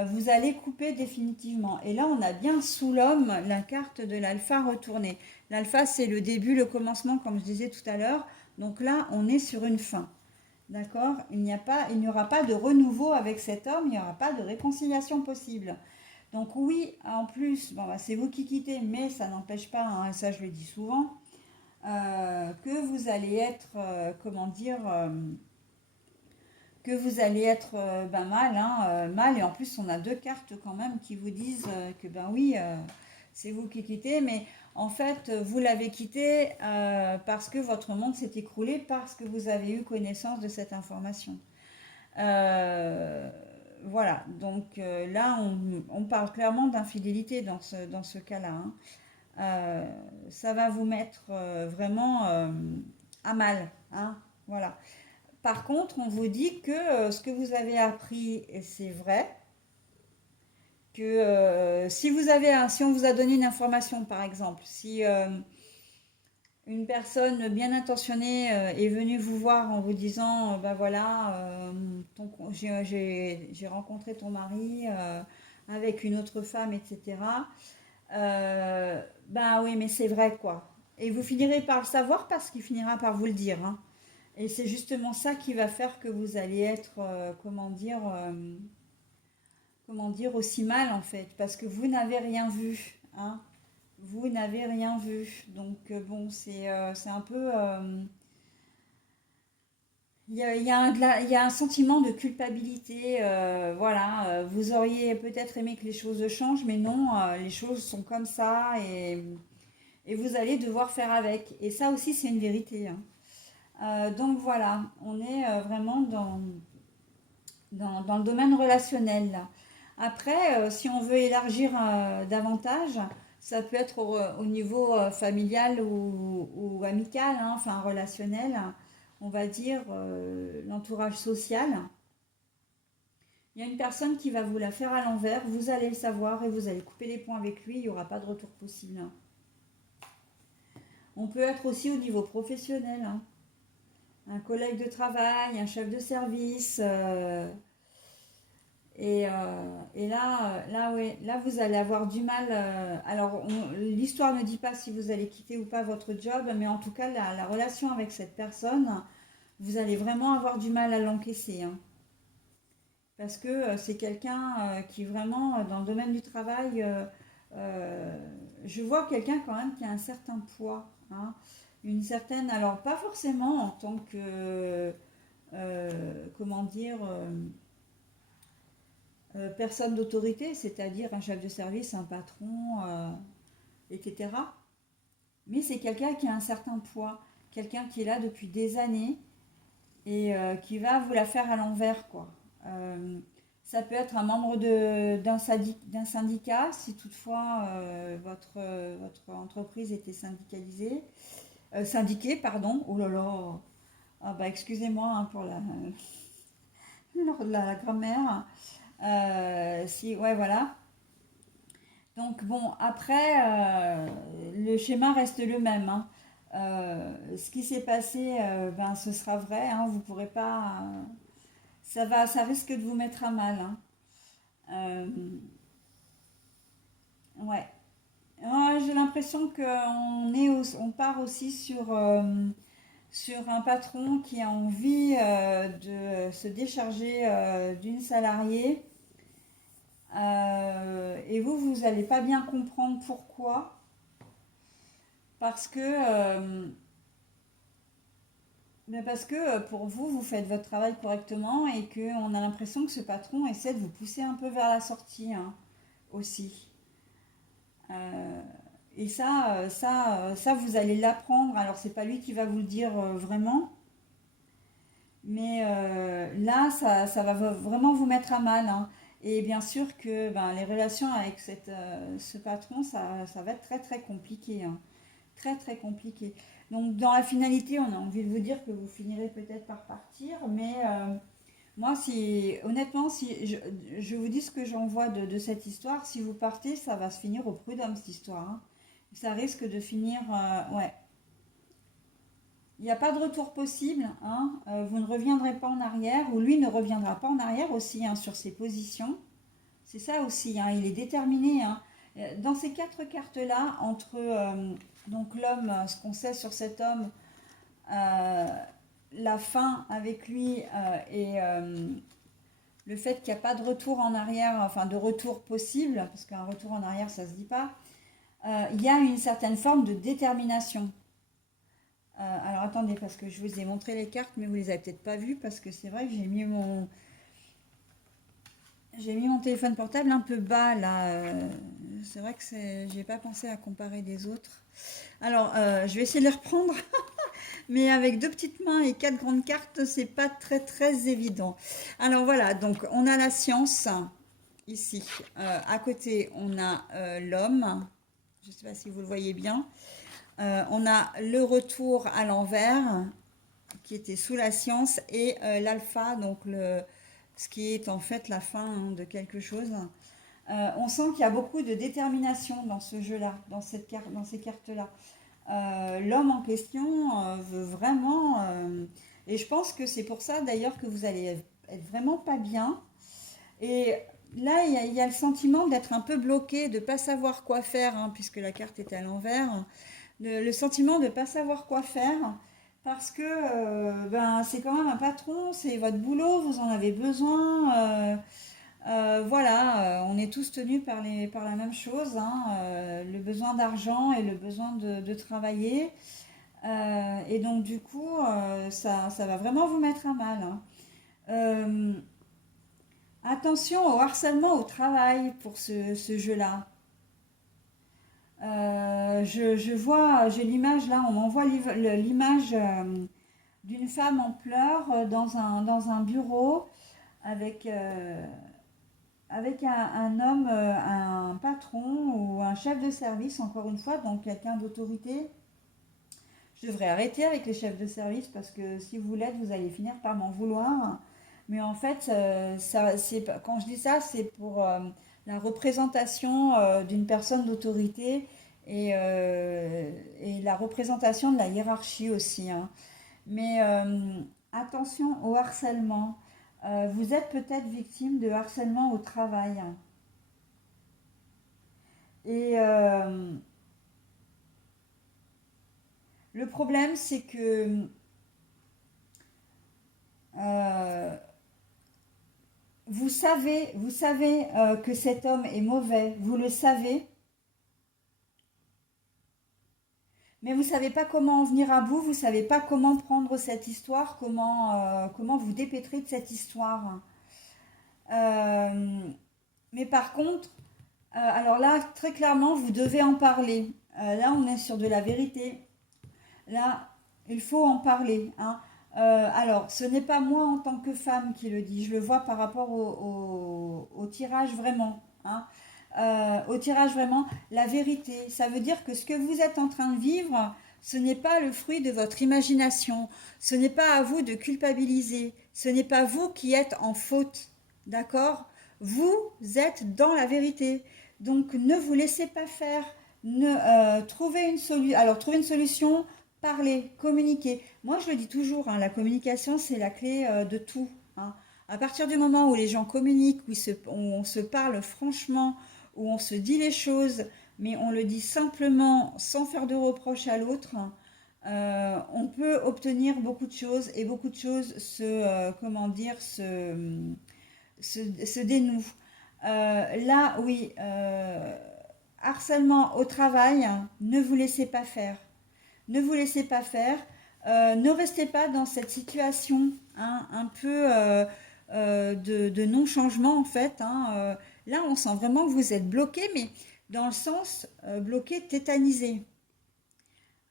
vous allez couper définitivement. Et là, on a bien sous l'homme la carte de l'alpha retournée. L'alpha, c'est le début, le commencement, comme je disais tout à l'heure. Donc là, on est sur une fin. D'accord? Il n'y aura pas de renouveau avec cet homme, il n'y aura pas de réconciliation possible. Donc oui, en plus, bon, bah, c'est vous qui quittez, mais ça n'empêche pas, hein, ça je le dis souvent, que vous allez être, comment dire, que vous allez être ben, mal, hein, mal. Et en plus, on a deux cartes quand même qui vous disent que ben oui, c'est vous qui quittez, mais en fait, vous l'avez quitté parce que votre monde s'est écroulé, parce que vous avez eu connaissance de cette information. Euh, voilà, donc là, on parle clairement d'infidélité dans ce cas-là. Hein. Ça va vous mettre vraiment à mal. Hein, voilà. Par contre, on vous dit que ce que vous avez appris, et c'est vrai, que si on vous a donné une information, par exemple, si une personne bien intentionnée est venue vous voir en vous disant, ben voilà, j'ai rencontré ton mari avec une autre femme, etc. Ben oui, mais c'est vrai quoi. Et vous finirez par le savoir parce qu'il finira par vous le dire. Hein. Et c'est justement ça qui va faire que vous allez être, comment dire, aussi mal en fait, parce que vous n'avez rien vu, hein. Vous n'avez rien vu. Donc bon, c'est un peu, il y a un sentiment de culpabilité, voilà. Vous auriez peut-être aimé que les choses changent, mais non, les choses sont comme ça et vous allez devoir faire avec. Et ça aussi, c'est une vérité. Hein. Donc voilà, on est vraiment dans le domaine relationnel. Là. Après, si on veut élargir davantage, ça peut être au niveau familial ou amical, hein, enfin relationnel, on va dire l'entourage social. Il y a une personne qui va vous la faire à l'envers, vous allez le savoir et vous allez couper les ponts avec lui, il n'y aura pas de retour possible. Hein. On peut être aussi au niveau professionnel. Hein. Un collègue de travail, un chef de service. Et là, ouais, là, vous allez avoir du mal. Alors, l'histoire ne dit pas si vous allez quitter ou pas votre job, mais en tout cas, la relation avec cette personne, vous allez vraiment avoir du mal à l'encaisser. Hein. Parce que c'est quelqu'un qui vraiment, dans le domaine du travail, euh, je vois quelqu'un quand même qui a un certain poids. Hein. Une certaine, alors pas forcément en tant que, comment dire, personne d'autorité, c'est-à-dire un chef de service, un patron, etc. Mais c'est quelqu'un qui a un certain poids, quelqu'un qui est là depuis des années et qui va vous la faire à l'envers, quoi. Ça peut être un membre d'un syndicat, si toutefois votre entreprise était syndicalisée, syndiquée, pardon. Oh là là, ah bah excusez-moi hein, pour la grammaire. Si, ouais, voilà. Donc bon, après, le schéma reste le même. Hein. Ce qui s'est passé, ben, ce sera vrai. Hein, vous pourrez pas. Ça risque de vous mettre à mal. Hein. Euh, ouais. J'ai l'impression on part aussi sur un patron qui a envie de se décharger d'une salariée. Et vous n'allez pas bien comprendre pourquoi. Parce que Mais parce que pour vous, vous faites votre travail correctement et qu'on a l'impression que ce patron essaie de vous pousser un peu vers la sortie, hein, aussi. Euh, et ça, vous allez l'apprendre. Alors, c'est pas lui qui va vous le dire vraiment, mais là, ça va vraiment vous mettre à mal, hein. Et bien sûr que ben, les relations avec ce patron, ça va être très très compliqué, hein. Très très compliqué. Donc dans la finalité, on a envie de vous dire que vous finirez peut-être par partir, mais moi, si honnêtement, si je vous dis ce que j'en vois de cette histoire, si vous partez, ça va se finir au prud'homme cette histoire, hein. Ça risque de finir, ouais. Il n'y a pas de retour possible, hein. Vous ne reviendrez pas en arrière, ou lui ne reviendra pas en arrière aussi, hein, sur ses positions. C'est ça aussi, hein, il est déterminé, hein. Dans ces quatre cartes-là, entre donc l'homme, ce qu'on sait sur cet homme, euh, la fin avec lui et le fait qu'il n'y a pas de retour en arrière, enfin de retour possible, parce qu'un retour en arrière ça ne se dit pas, il y a une certaine forme de détermination. Alors attendez, parce que je vous ai montré les cartes, mais vous les avez peut-être pas vues, parce que c'est vrai que j'ai mis mon téléphone portable un peu bas là. C'est vrai que j'ai pas pensé à comparer des autres. Alors, je vais essayer de les reprendre, mais avec deux petites mains et quatre grandes cartes, c'est pas très très évident. Alors voilà, donc on a la science ici. À côté, on a l'homme. Je ne sais pas si vous le voyez bien. On a le retour à l'envers qui était sous la science et l'alpha, donc ce qui est en fait la fin, hein, de quelque chose. On sent qu'il y a beaucoup de détermination dans ce jeu-là, dans ces cartes-là. L'homme en question veut vraiment, et je pense que c'est pour ça d'ailleurs que vous allez être vraiment pas bien. Et là, il y a le sentiment d'être un peu bloqué, de ne pas savoir quoi faire, hein, puisque la carte est à l'envers. Le sentiment de ne pas savoir quoi faire, parce que ben, c'est quand même un patron, c'est votre boulot, vous en avez besoin. Voilà, on est tous tenus par la même chose, hein, le besoin d'argent et le besoin de travailler. Et donc du coup, ça va vraiment vous mettre à mal, hein. Euh, Attention au harcèlement au travail pour ce jeu-là. Je vois, j'ai l'image là, on m'envoie l'image d'une femme en pleurs dans un bureau avec, avec un homme, un patron ou un chef de service, encore une fois, donc quelqu'un d'autorité. Je devrais arrêter avec les chefs de service parce que si vous l'êtes, vous allez finir par m'en vouloir. Mais en fait, quand je dis ça, c'est pour la représentation d'une personne d'autorité et la représentation de la hiérarchie aussi, hein. Mais attention au harcèlement. Vous êtes peut-être victime de harcèlement au travail, hein. Et le problème, c'est que euh, vous savez que cet homme est mauvais, vous le savez, mais vous ne savez pas comment en venir à bout, vous ne savez pas comment prendre cette histoire, comment vous dépêtrer de cette histoire. Euh, mais par contre, alors là, très clairement, vous devez en parler. Là, on est sur de la vérité. Là, il faut en parler, hein. Alors, ce n'est pas moi en tant que femme qui le dis, je le vois par rapport au tirage vraiment, hein. Au tirage vraiment, la vérité. Ça veut dire que ce que vous êtes en train de vivre, ce n'est pas le fruit de votre imagination. Ce n'est pas à vous de culpabiliser. Ce n'est pas vous qui êtes en faute. D'accord? Vous êtes dans la vérité. Donc ne vous laissez pas faire. Trouvez une solution. Alors trouvez une solution, parlez, communiquez. Moi je le dis toujours, hein, la communication c'est la clé de tout, hein. À partir du moment où les gens communiquent, où on se parle franchement, où on se dit les choses, mais on le dit simplement sans faire de reproches à l'autre, on peut obtenir beaucoup de choses et beaucoup de choses comment dire, se dénouent. Là, oui, harcèlement au travail, ne vous laissez pas faire. Ne vous laissez pas faire. Ne restez pas dans cette situation, hein, un peu de non-changement en fait, hein. Là, on sent vraiment que vous êtes bloqué, mais dans le sens bloqué, tétanisé.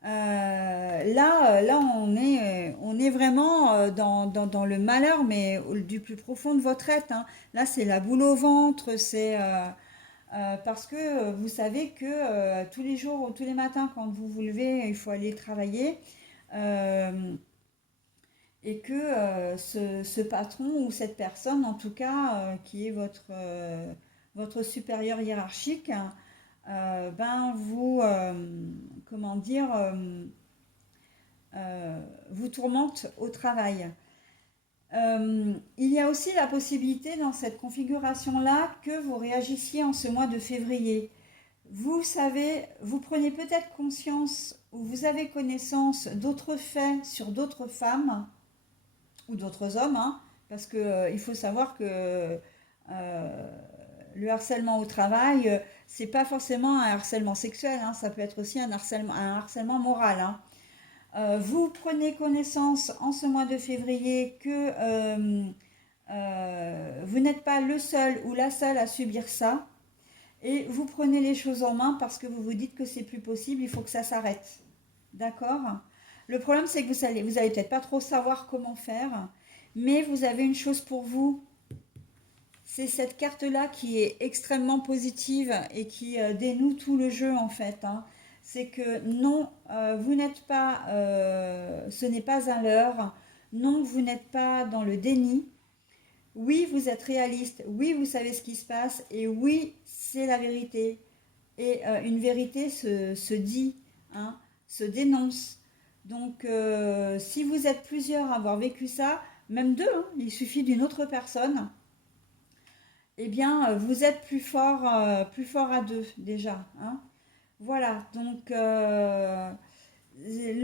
Là, on est vraiment dans le malheur, mais du plus profond de votre être, hein. Là, c'est la boule au ventre, c'est parce que vous savez que tous les jours, tous les matins, quand vous vous levez, il faut aller travailler. Euh, et que ce patron ou cette personne, en tout cas, qui est votre supérieur hiérarchique, ben comment dire, vous tourmente au travail. Il y a aussi la possibilité dans cette configuration-là que vous réagissiez en ce mois de février. Vous savez, vous prenez peut-être conscience ou vous avez connaissance d'autres faits sur d'autres femmes ou d'autres hommes, hein, parce que il faut savoir que le harcèlement au travail, c'est pas forcément un harcèlement sexuel, hein, ça peut être aussi un harcèlement moral, hein. Vous prenez connaissance en ce mois de février que vous n'êtes pas le seul ou la seule à subir ça, et vous prenez les choses en main parce que vous vous dites que c'est plus possible, il faut que ça s'arrête. D'accord? Le problème, c'est que vous allez peut-être pas trop savoir comment faire, mais vous avez une chose pour vous. C'est cette carte-là qui est extrêmement positive et qui dénoue tout le jeu en fait, hein. C'est que non, vous n'êtes pas, ce n'est pas un leurre. Non, vous n'êtes pas dans le déni. Oui, vous êtes réaliste. Oui, vous savez ce qui se passe. Et oui, c'est la vérité. Et une vérité se dit, hein, se dénonce. Donc, si vous êtes plusieurs à avoir vécu ça, même deux, hein, il suffit d'une autre personne, eh bien, vous êtes plus fort à deux déjà, hein. Voilà, donc le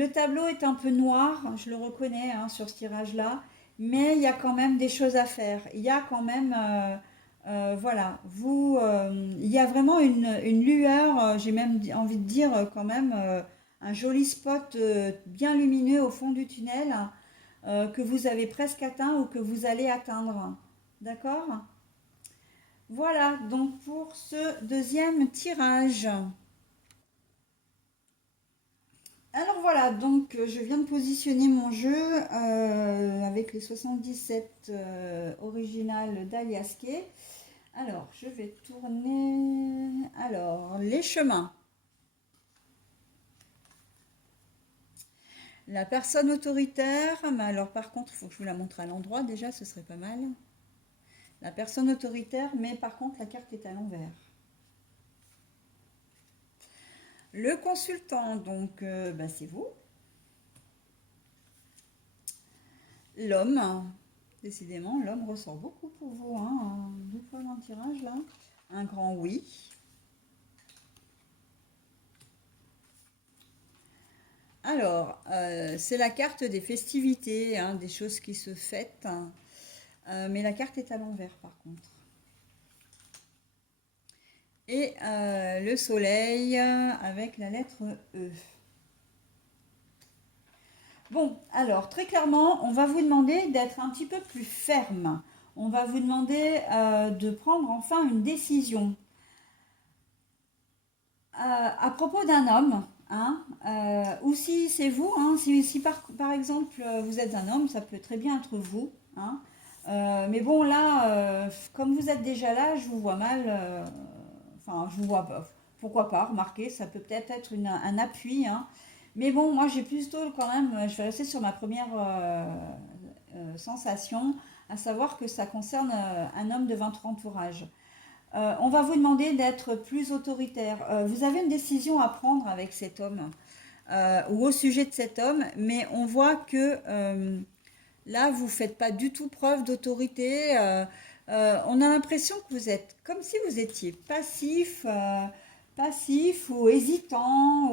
tableau est un peu noir, je le reconnais hein, sur ce tirage-là, mais il y a quand même des choses à faire. Il y a quand même, voilà, il y a vraiment une lueur, j'ai même envie de dire quand même un joli spot bien lumineux au fond du tunnel que vous avez presque atteint ou que vous allez atteindre. D'accord? Voilà, donc pour ce deuxième tirage. Alors voilà, donc je viens de positionner mon jeu avec les 77 originales d'Aliasqué. Alors, je vais tourner. Alors, les chemins. La personne autoritaire, mais alors par contre, il faut que je vous la montre à l'endroit déjà, ce serait pas mal. La personne autoritaire, mais par contre, la carte est à l'envers. Le consultant, donc, bah, c'est vous. L'homme, décidément, l'homme ressort beaucoup pour vous, hein, 2 fois dans le tirage là. Un grand oui. Alors, c'est la carte des festivités, hein, des choses qui se fêtent, hein. Mais la carte est à l'envers par contre. Et le soleil avec la lettre E. Bon, alors très clairement, on va vous demander d'être un petit peu plus ferme. On va vous demander de prendre enfin une décision. À propos d'un homme, hein, ou si c'est vous, hein, si par exemple vous êtes un homme, ça peut très bien être vous, hein. Mais bon là, comme vous êtes déjà là, je vous vois mal, enfin je vous vois pas, pourquoi pas, remarquez, ça peut peut-être être un appui, hein. Mais bon, moi j'ai plutôt quand même, je vais rester sur ma première sensation, à savoir que ça concerne un homme de votre entourage. On va vous demander d'être plus autoritaire. Vous avez une décision à prendre avec cet homme ou au sujet de cet homme, mais on voit que là, vous ne faites pas du tout preuve d'autorité. On a l'impression que vous êtes comme si vous étiez passif ou hésitant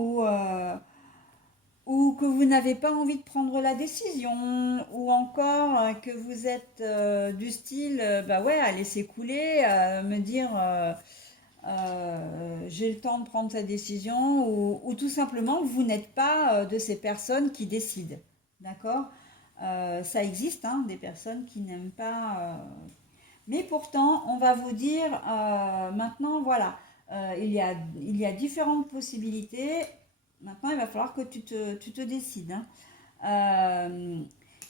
ou que vous n'avez pas envie de prendre la décision, ou encore que vous êtes du style, bah ouais, à laisser couler, me dire j'ai le temps de prendre sa décision, ou tout simplement vous n'êtes pas de ces personnes qui décident. d'accord? Ça existe, hein, des personnes qui n'aiment pas. Mais pourtant, on va vous dire maintenant, voilà, il y a différentes possibilités. Maintenant, il va falloir que tu te décides, hein. Euh,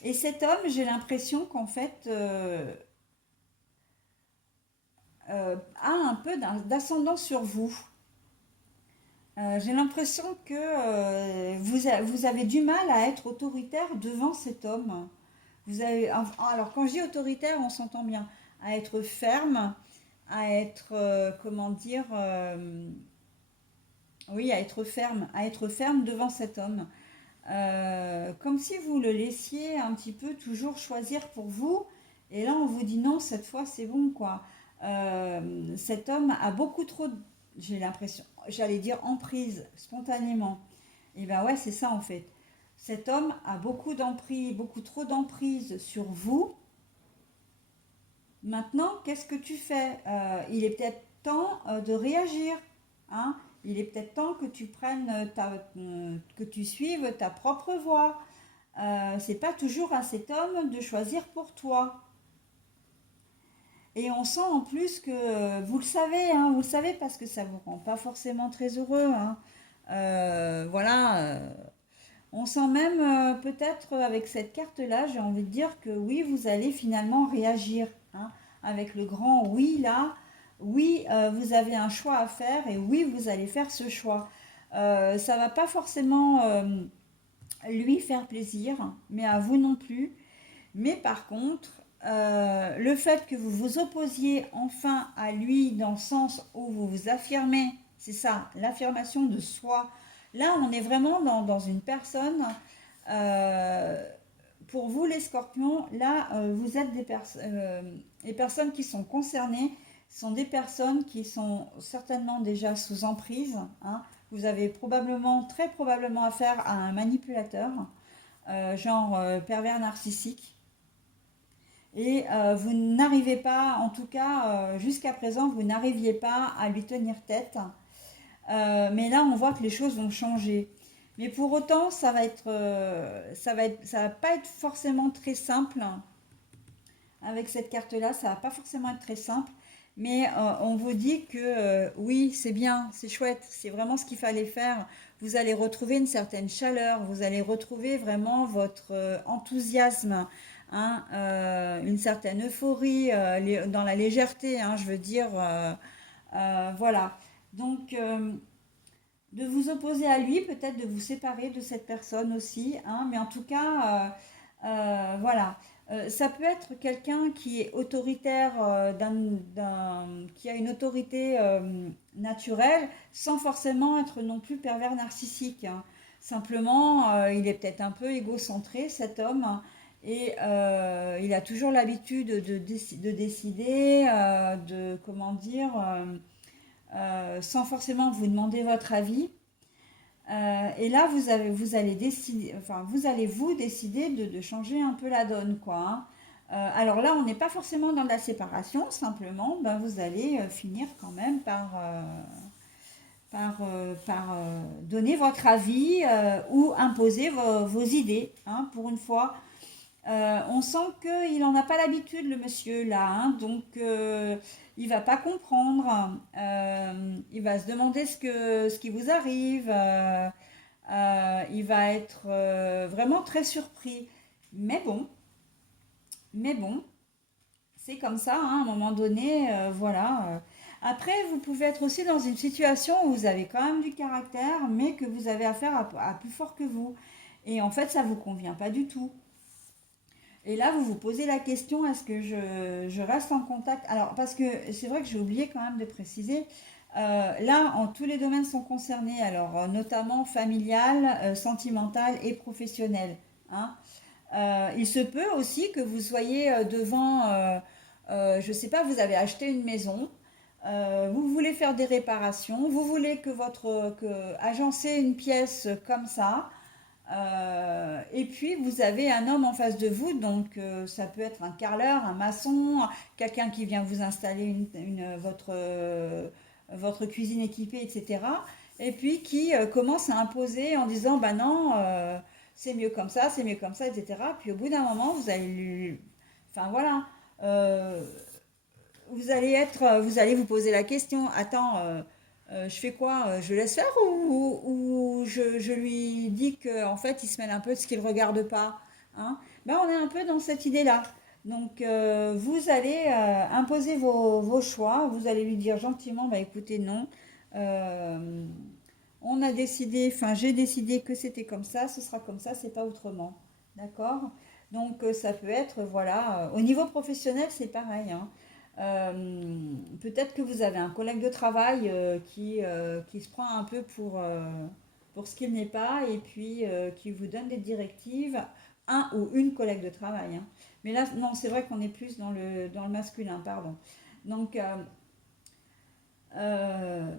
et cet homme, j'ai l'impression qu'en fait, a un peu d'ascendant sur vous. J'ai l'impression que vous avez du mal à être autoritaire devant cet homme. Alors, quand je dis autoritaire, on s'entend bien. À être ferme, à être, comment dire, oui, à être ferme devant cet homme. Comme si vous le laissiez un petit peu toujours choisir pour vous. Et là, on vous dit non, cette fois, c'est bon, quoi. Cet homme a beaucoup trop, j'ai l'impression, j'allais dire emprise, spontanément. Et ben ouais, c'est ça en fait. Cet homme a beaucoup d'emprise, beaucoup trop d'emprise sur vous. Maintenant, qu'est-ce que tu fais? Il est peut-être temps de réagir, hein. Il est peut-être temps que tu prennes que tu suives ta propre voie. C'est pas toujours à cet homme de choisir pour toi. Et on sent en plus que vous le savez, hein, vous le savez parce que ça vous rend pas forcément très heureux, hein. Voilà. On sent même peut-être avec cette carte-là, j'ai envie de dire que oui, vous allez finalement réagir, hein, avec le grand oui là. Oui, vous avez un choix à faire et oui, vous allez faire ce choix. Ça va pas forcément lui faire plaisir, mais à vous non plus. Mais par contre, le fait que vous vous opposiez enfin à lui dans le sens où vous vous affirmez, c'est ça, l'affirmation de soi. Là, on est vraiment dans une personne. euh, pour vous, les scorpions, là, vous êtes les personnes qui sont concernées sont des personnes qui sont certainement déjà sous emprise, hein. Vous avez probablement, très probablement affaire à un manipulateur, genre pervers narcissique. Et vous n'arrivez pas, en tout cas jusqu'à présent, vous n'arriviez pas à lui tenir tête. Mais là, on voit que les choses vont changer. Mais pour autant, ça va pas être forcément très simple. Avec cette carte-là, ça va pas forcément être très simple. Mais on vous dit que oui, c'est bien, c'est chouette, c'est vraiment ce qu'il fallait faire. Vous allez retrouver une certaine chaleur, vous allez retrouver vraiment votre enthousiasme, hein, une certaine euphorie dans la légèreté, hein, je veux dire. Voilà. Donc, de vous opposer à lui, peut-être de vous séparer de cette personne aussi, hein, mais en tout cas, voilà. Ça peut être quelqu'un qui est autoritaire, qui a une autorité naturelle, sans forcément être non plus pervers narcissique, hein. Simplement, il est peut-être un peu égocentré, cet homme, hein, et il a toujours l'habitude de décider, comment dire, sans forcément vous demander votre avis. Et là, vous allez décider, enfin, vous allez vous décider de changer un peu la donne, quoi, hein. Alors là, on n'est pas forcément dans de la séparation, simplement, ben, vous allez finir quand même par donner votre avis ou imposer vos idées, hein, pour une fois. On sent qu'il n'en a pas l'habitude, le monsieur, là, hein, donc il va pas comprendre. Il va se demander ce qui vous arrive. Il va être vraiment très surpris. Mais bon, mais bon, c'est comme ça, hein, à un moment donné, voilà. Après, vous pouvez être aussi dans une situation où vous avez quand même du caractère, mais que vous avez affaire à plus fort que vous. Et en fait, ça ne vous convient pas du tout. Et là, vous vous posez la question, est-ce que je reste en contact? Alors, parce que c'est vrai que j'ai oublié quand même de préciser, là, tous les domaines sont concernés, alors notamment familial, sentimental et professionnel, hein. Il se peut aussi que vous soyez devant, je ne sais pas, vous avez acheté une maison, vous voulez faire des réparations, vous voulez agencer une pièce comme ça, et puis vous avez un homme en face de vous, donc ça peut être un carreleur, un maçon, quelqu'un qui vient vous installer votre cuisine équipée, etc. Et puis qui commence à imposer en disant, bah non, c'est mieux comme ça, c'est mieux comme ça, etc. Puis au bout d'un moment, vous allez lui... Enfin voilà, euh, vous allez vous poser la question, attends, je fais quoi? Je laisse faire ou je lui dis que en fait il se mêle un peu de ce qu'il regarde pas, hein? Ben, on est un peu dans cette idée-là. Donc vous allez imposer vos choix, vous allez lui dire gentiment, bah écoutez non, euh, on a décidé, enfin j'ai décidé que c'était comme ça, ce sera comme ça, c'est pas autrement, d'accord? Donc ça peut être, voilà, au niveau professionnel c'est pareil, hein. Peut-être que vous avez un collègue de travail qui se prend un peu pour ce qu'il n'est pas et puis qui vous donne des directives, un ou une collègue de travail, hein. Mais là, non, c'est vrai qu'on est plus dans le masculin, pardon. Donc, euh,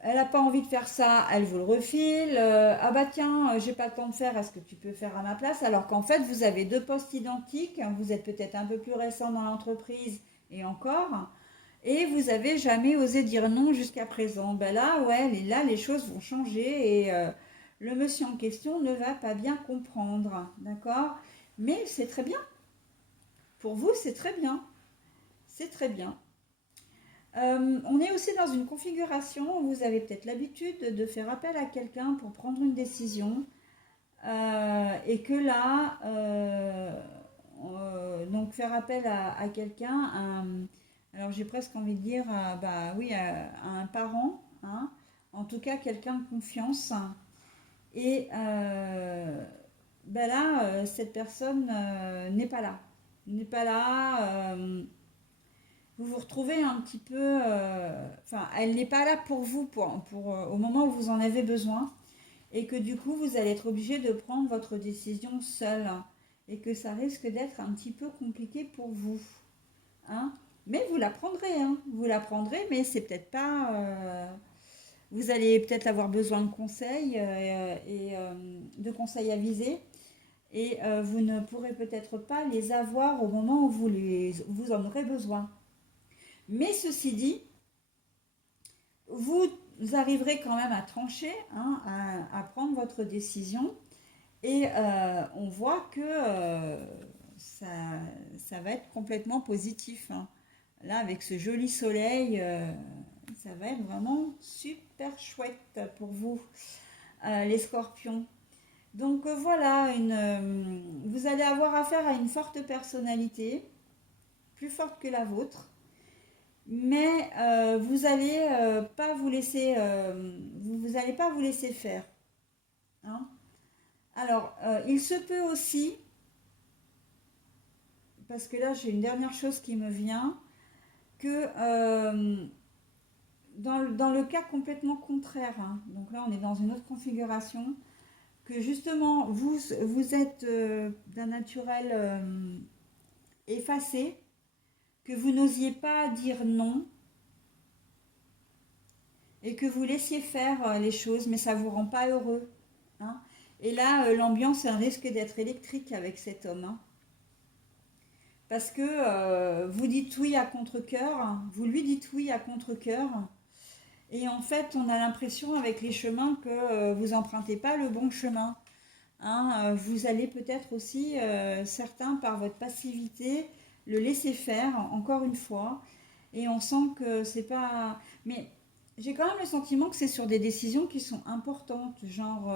elle n'a pas envie de faire ça, elle vous le refile. Ah bah tiens, j'ai pas le temps de faire, est-ce que tu peux faire à ma place? Alors qu'en fait, vous avez deux postes identiques, vous êtes peut-être un peu plus récent dans l'entreprise et encore, et vous avez jamais osé dire non jusqu'à présent. Ben là, ouais, là, les choses vont changer et le monsieur en question ne va pas bien comprendre, d'accord? Mais c'est très bien. Pour vous, c'est très bien. C'est très bien. On est aussi dans une configuration où vous avez peut-être l'habitude de faire appel à quelqu'un pour prendre une décision et que là, donc faire appel à quelqu'un, alors j'ai presque envie de dire, bah oui, à un parent, hein, en tout cas quelqu'un de confiance. Et ben là, cette personne n'est pas là. N'est pas là. Vous vous retrouvez un petit peu... Enfin, elle n'est pas là pour vous au moment où vous en avez besoin. Et que du coup, vous allez être obligé de prendre votre décision seul. Et que ça risque d'être un petit peu compliqué pour vous, hein. Mais vous la prendrez, hein. Vous la prendrez, mais c'est peut-être pas... vous allez peut-être avoir besoin de conseils de conseils avisés. Et vous ne pourrez peut-être pas les avoir au moment où vous en aurez besoin. Mais ceci dit, vous arriverez quand même à trancher, hein, à prendre votre décision. Et on voit que ça, ça va être complètement positif, hein. Là, avec ce joli soleil, ça va être vraiment super chouette pour vous, les scorpions. Donc voilà, vous allez avoir affaire à une forte personnalité, plus forte que la vôtre. Mais vous allez pas vous laisser, vous allez pas vous laisser faire, hein. Alors, il se peut aussi, parce que là j'ai une dernière chose qui me vient, que dans le cas complètement contraire, hein, donc là on est dans une autre configuration, que justement vous êtes d'un naturel effacé, que vous n'osiez pas dire non et que vous laissiez faire les choses, mais ça ne vous rend pas heureux, hein. Et là, l'ambiance risque d'être électrique avec cet homme, hein. Parce que vous dites oui à contre-cœur, hein, vous lui dites oui à contre-cœur, et en fait, on a l'impression avec les chemins que vous empruntez pas le bon chemin, hein. Vous allez peut-être aussi, certains par votre passivité, le laisser faire, encore une fois, et on sent que c'est pas... Mais j'ai quand même le sentiment que c'est sur des décisions qui sont importantes, genre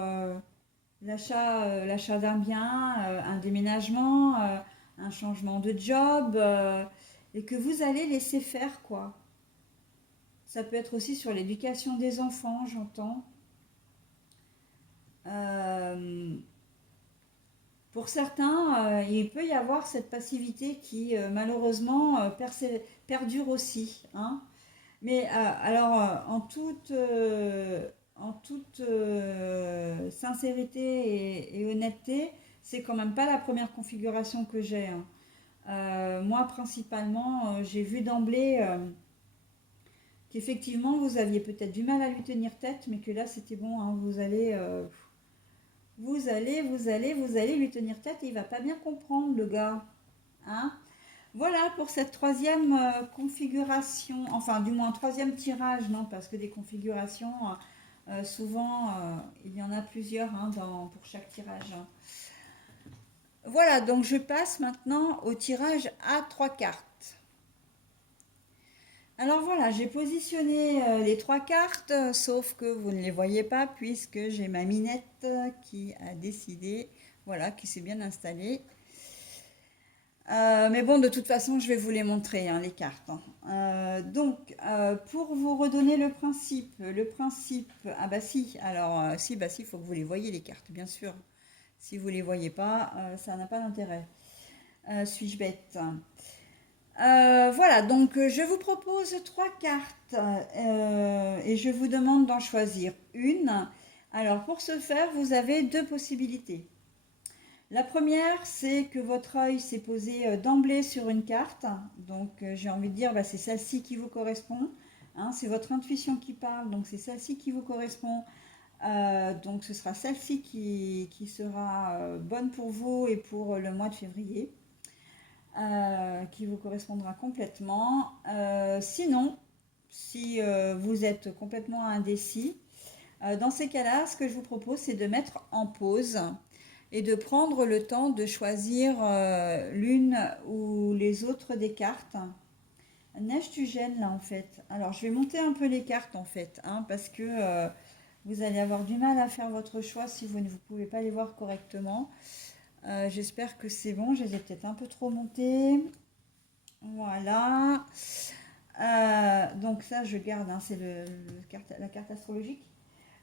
l'achat d'un bien, un déménagement, un changement de job, et que vous allez laisser faire, quoi. Ça peut être aussi sur l'éducation des enfants, j'entends. Euh, pour certains, il peut y avoir cette passivité qui, malheureusement, perdure aussi, hein. Mais alors, en toute sincérité et honnêteté, c'est quand même pas la première configuration que j'ai, hein. Moi, principalement, j'ai vu d'emblée qu'effectivement, vous aviez peut-être du mal à lui tenir tête, mais que là, c'était bon, hein, vous allez lui tenir tête et il va pas bien comprendre, le gars, hein. Voilà pour cette troisième configuration, enfin du moins troisième tirage, non, parce que des configurations, Souvent, il y en a plusieurs hein, pour chaque tirage. Voilà, donc je passe maintenant au tirage à 3 cartes. Alors voilà, j'ai positionné les 3 cartes, sauf que vous ne les voyez pas puisque j'ai ma minette qui a décidé, voilà, qui s'est bien installée. Mais bon, de toute façon, je vais vous les montrer, hein, les cartes. Hein. Donc, pour vous redonner le principe, ah bah si, alors si, bah si, il faut que vous les voyez les cartes, bien sûr. Si vous les voyez pas, ça n'a pas d'intérêt. Suis-je bête? Voilà, donc je vous propose 3 cartes et je vous demande d'en choisir une. Alors, pour ce faire, vous avez 2 possibilités. La première, c'est que votre œil s'est posé d'emblée sur une carte. Donc, j'ai envie de dire, bah, c'est celle-ci qui vous correspond. Hein, c'est votre intuition qui parle, donc c'est celle-ci qui vous correspond. Donc, ce sera celle-ci qui sera bonne pour vous et pour le mois de février, qui vous correspondra complètement. Sinon, si vous êtes complètement indécis, dans ces cas-là, ce que je vous propose, c'est de mettre en pause et de prendre le temps de choisir l'une ou les autres des cartes. Neige du gène là en fait. Alors je vais monter un peu les cartes en fait, hein, parce que vous allez avoir du mal à faire votre choix si vous ne pouvez pas les voir correctement. J'espère que c'est bon, je les ai peut-être un peu trop montées. Voilà. Donc ça je garde, hein, c'est la carte astrologique.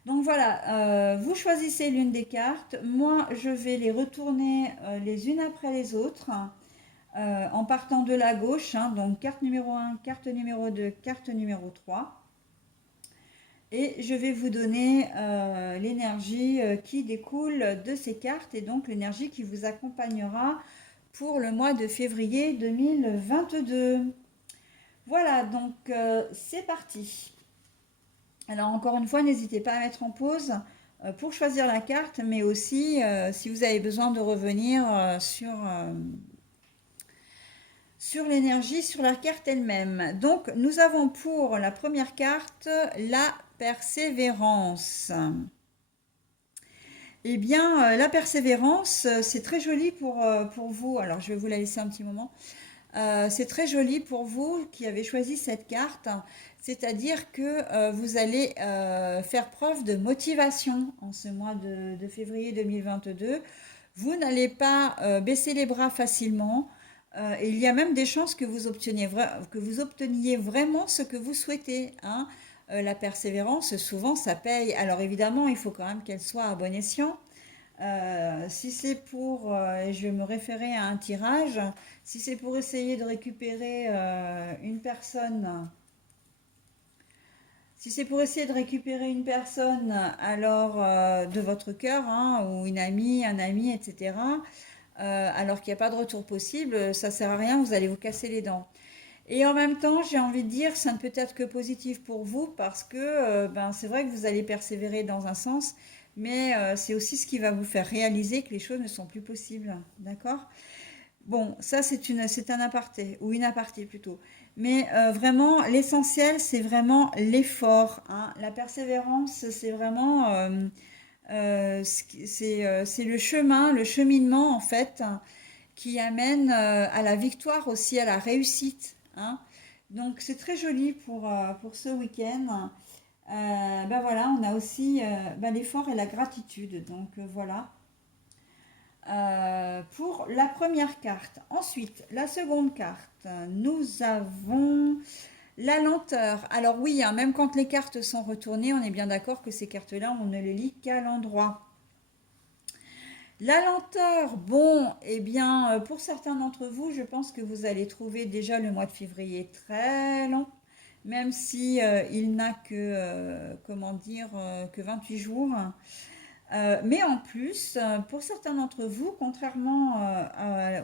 Donc voilà, vous choisissez l'une des cartes. Moi, je vais les retourner les unes après les autres en partant de la gauche. Hein, donc carte numéro 1, carte numéro 2, carte numéro 3. Et je vais vous donner l'énergie qui découle de ces cartes et donc l'énergie qui vous accompagnera pour le mois de février 2022. Voilà, donc c'est parti. Alors encore une fois, n'hésitez pas à mettre en pause pour choisir la carte, mais aussi si vous avez besoin de revenir sur l'énergie, sur la carte elle-même. Donc nous avons pour la première carte la persévérance. Eh bien, la persévérance, c'est très joli pour vous. Alors je vais vous la laisser un petit moment. C'est très joli pour vous qui avez choisi cette carte, c'est-à-dire que vous allez faire preuve de motivation en ce mois de février 2022. Vous n'allez pas baisser les bras facilement. Et il y a même des chances que vous obteniez vraiment ce que vous souhaitez. Hein. La persévérance, souvent, ça paye. Alors évidemment, il faut quand même qu'elle soit à bon escient. Si c'est pour, je vais me référer à un tirage, si c'est pour essayer de récupérer une personne, si c'est pour essayer de récupérer une personne, alors de votre cœur, hein, ou une amie, un ami, etc., alors qu'il n'y a pas de retour possible, ça sert à rien, vous allez vous casser les dents. Et en même temps, j'ai envie de dire, ça ne peut être que positif pour vous parce que ben, c'est vrai que vous allez persévérer dans un sens, mais c'est aussi ce qui va vous faire réaliser que les choses ne sont plus possibles. D'accord? Bon, ça c'est un aparté, ou une aparté plutôt. Mais vraiment, l'essentiel, c'est vraiment l'effort. Hein. La persévérance, c'est vraiment, c'est le chemin, le cheminement en fait, qui amène à la victoire aussi, à la réussite. Hein. Donc c'est très joli pour ce week-end. Ben voilà, on a aussi ben l'effort et la gratitude. Donc voilà. Pour la première carte. Ensuite, la seconde carte, nous avons la lenteur. Alors oui, hein, même quand les cartes sont retournées, on est bien d'accord que ces cartes-là, on ne les lit qu'à l'endroit. La lenteur, bon, eh bien, pour certains d'entre vous, je pense que vous allez trouver déjà le mois de février très lent, même si il n'a que, comment dire, que 28 jours. Mais en plus, pour certains d'entre vous, contrairement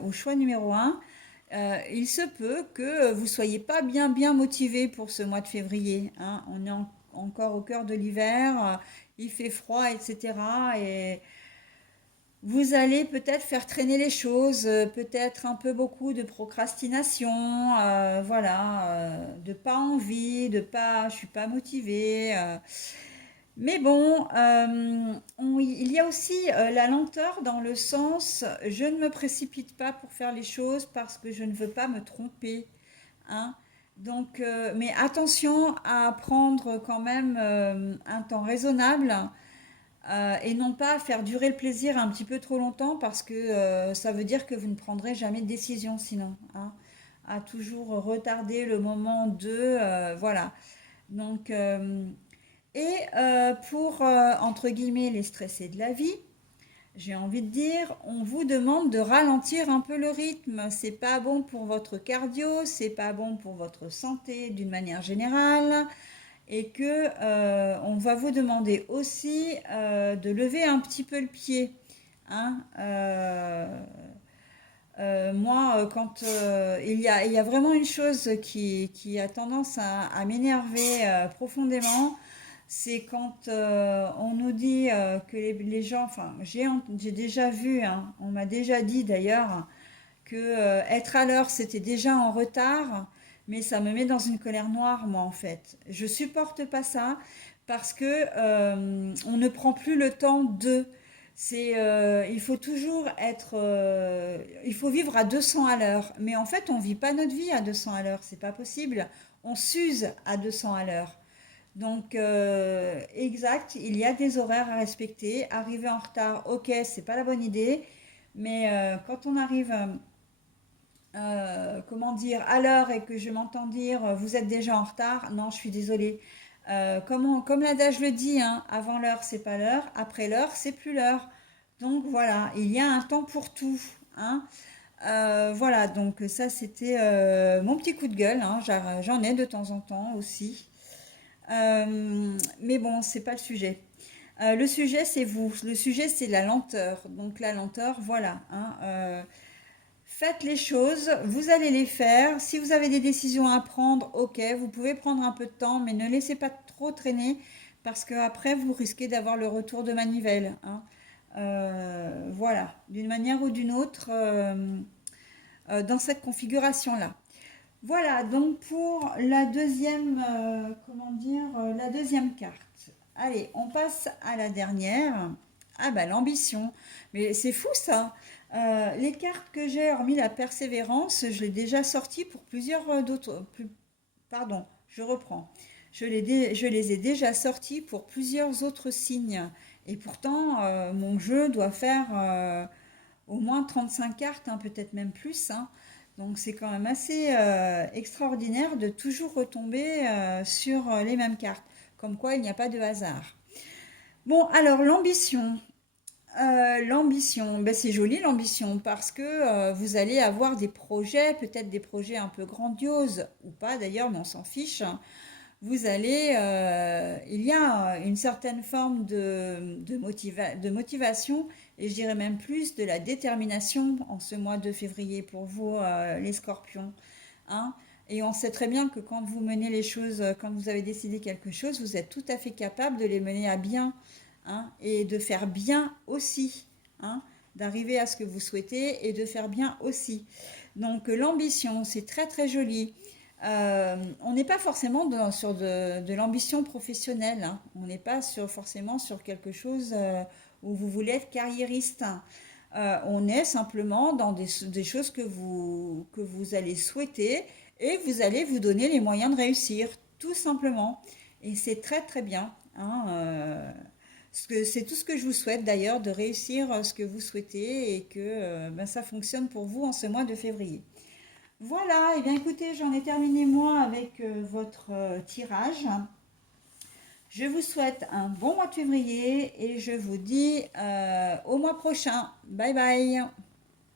au choix numéro 1, il se peut que vous ne soyez pas bien motivé pour ce mois de février. Hein. On est encore au cœur de l'hiver, il fait froid, etc. Et vous allez peut-être faire traîner les choses, peut-être un peu beaucoup de procrastination, voilà, de pas envie, de pas, je suis pas motivée. Mais bon, il y a aussi la lenteur dans le sens, je ne me précipite pas pour faire les choses parce que je ne veux pas me tromper, hein. Donc, mais attention à prendre quand même un temps raisonnable et non pas faire durer le plaisir un petit peu trop longtemps parce que ça veut dire que vous ne prendrez jamais de décision sinon, hein. À toujours retarder le moment de, voilà. Donc, pour, entre guillemets, les stressés de la vie, j'ai envie de dire, on vous demande de ralentir un peu le rythme. C'est pas bon pour votre cardio, c'est pas bon pour votre santé d'une manière générale, et que on va vous demander aussi de lever un petit peu le pied, hein. Moi, quand il y a vraiment une chose qui a tendance à m'énerver profondément, c'est quand on nous dit que les gens, enfin, j'ai déjà vu, hein, on m'a déjà dit d'ailleurs, que être à l'heure, c'était déjà en retard, mais ça me met dans une colère noire, moi, en fait. Je supporte pas ça parce que on ne prend plus le temps de. Il faut toujours être, il faut vivre à 200 à l'heure. Mais en fait, on vit pas notre vie à 200 à l'heure, c'est pas possible. On s'use à 200 à l'heure. Donc, exact, il y a des horaires à respecter. Arriver en retard, ok, c'est pas la bonne idée. Mais quand on arrive comment dire, à l'heure et que je m'entends dire vous êtes déjà en retard, non, je suis désolée. Comme l'adage le dit, hein, avant l'heure, c'est pas l'heure, après l'heure, c'est plus l'heure. Donc voilà, il y a un temps pour tout, hein. Voilà, donc ça c'était mon petit coup de gueule, hein, j'en ai de temps en temps aussi. Mais bon, c'est pas le sujet. Le sujet c'est vous, le sujet c'est la lenteur. Donc la lenteur, voilà, hein, faites les choses, vous allez les faire. Si vous avez des décisions à prendre, ok, vous pouvez prendre un peu de temps, mais ne laissez pas trop traîner parce qu'après, vous risquez d'avoir le retour de manivelle, hein. Voilà, d'une manière ou d'une autre, dans cette configuration-là. Voilà, donc pour la deuxième, comment dire, la deuxième carte. Allez, on passe à la dernière. Ah bah l'ambition. Mais c'est fou ça. Les cartes que j'ai, hormis la persévérance, je l'ai déjà sortie pour plusieurs d'autres. Pardon, je reprends. Je les ai déjà sorties pour plusieurs autres signes. Et pourtant, mon jeu doit faire au moins 35 cartes, hein, peut-être même plus, hein. Donc c'est quand même assez extraordinaire de toujours retomber sur les mêmes cartes. Comme quoi il n'y a pas de hasard. Bon, alors l'ambition. L'ambition, ben, c'est joli l'ambition parce que vous allez avoir des projets, peut-être des projets un peu grandioses ou pas d'ailleurs, mais on s'en fiche. Vous allez, il y a une certaine forme de motivation et je dirais même plus de la détermination en ce mois de février pour vous, les scorpions, hein. Et on sait très bien que quand vous menez les choses, quand vous avez décidé quelque chose, vous êtes tout à fait capable de les mener à bien, hein, et de faire bien aussi, hein, d'arriver à ce que vous souhaitez et de faire bien aussi. Donc l'ambition, c'est très très joli. On n'est pas forcément sur de l'ambition professionnelle, hein. On n'est pas forcément sur quelque chose où vous voulez être carriériste, hein. On est simplement dans des choses que vous allez souhaiter et vous allez vous donner les moyens de réussir, tout simplement. Et c'est très très bien, hein. C'est tout ce que je vous souhaite d'ailleurs, de réussir ce que vous souhaitez et que ben, ça fonctionne pour vous en ce mois de février. Voilà, et bien écoutez, j'en ai terminé moi avec votre tirage. Je vous souhaite un bon mois de février et je vous dis au mois prochain. Bye bye.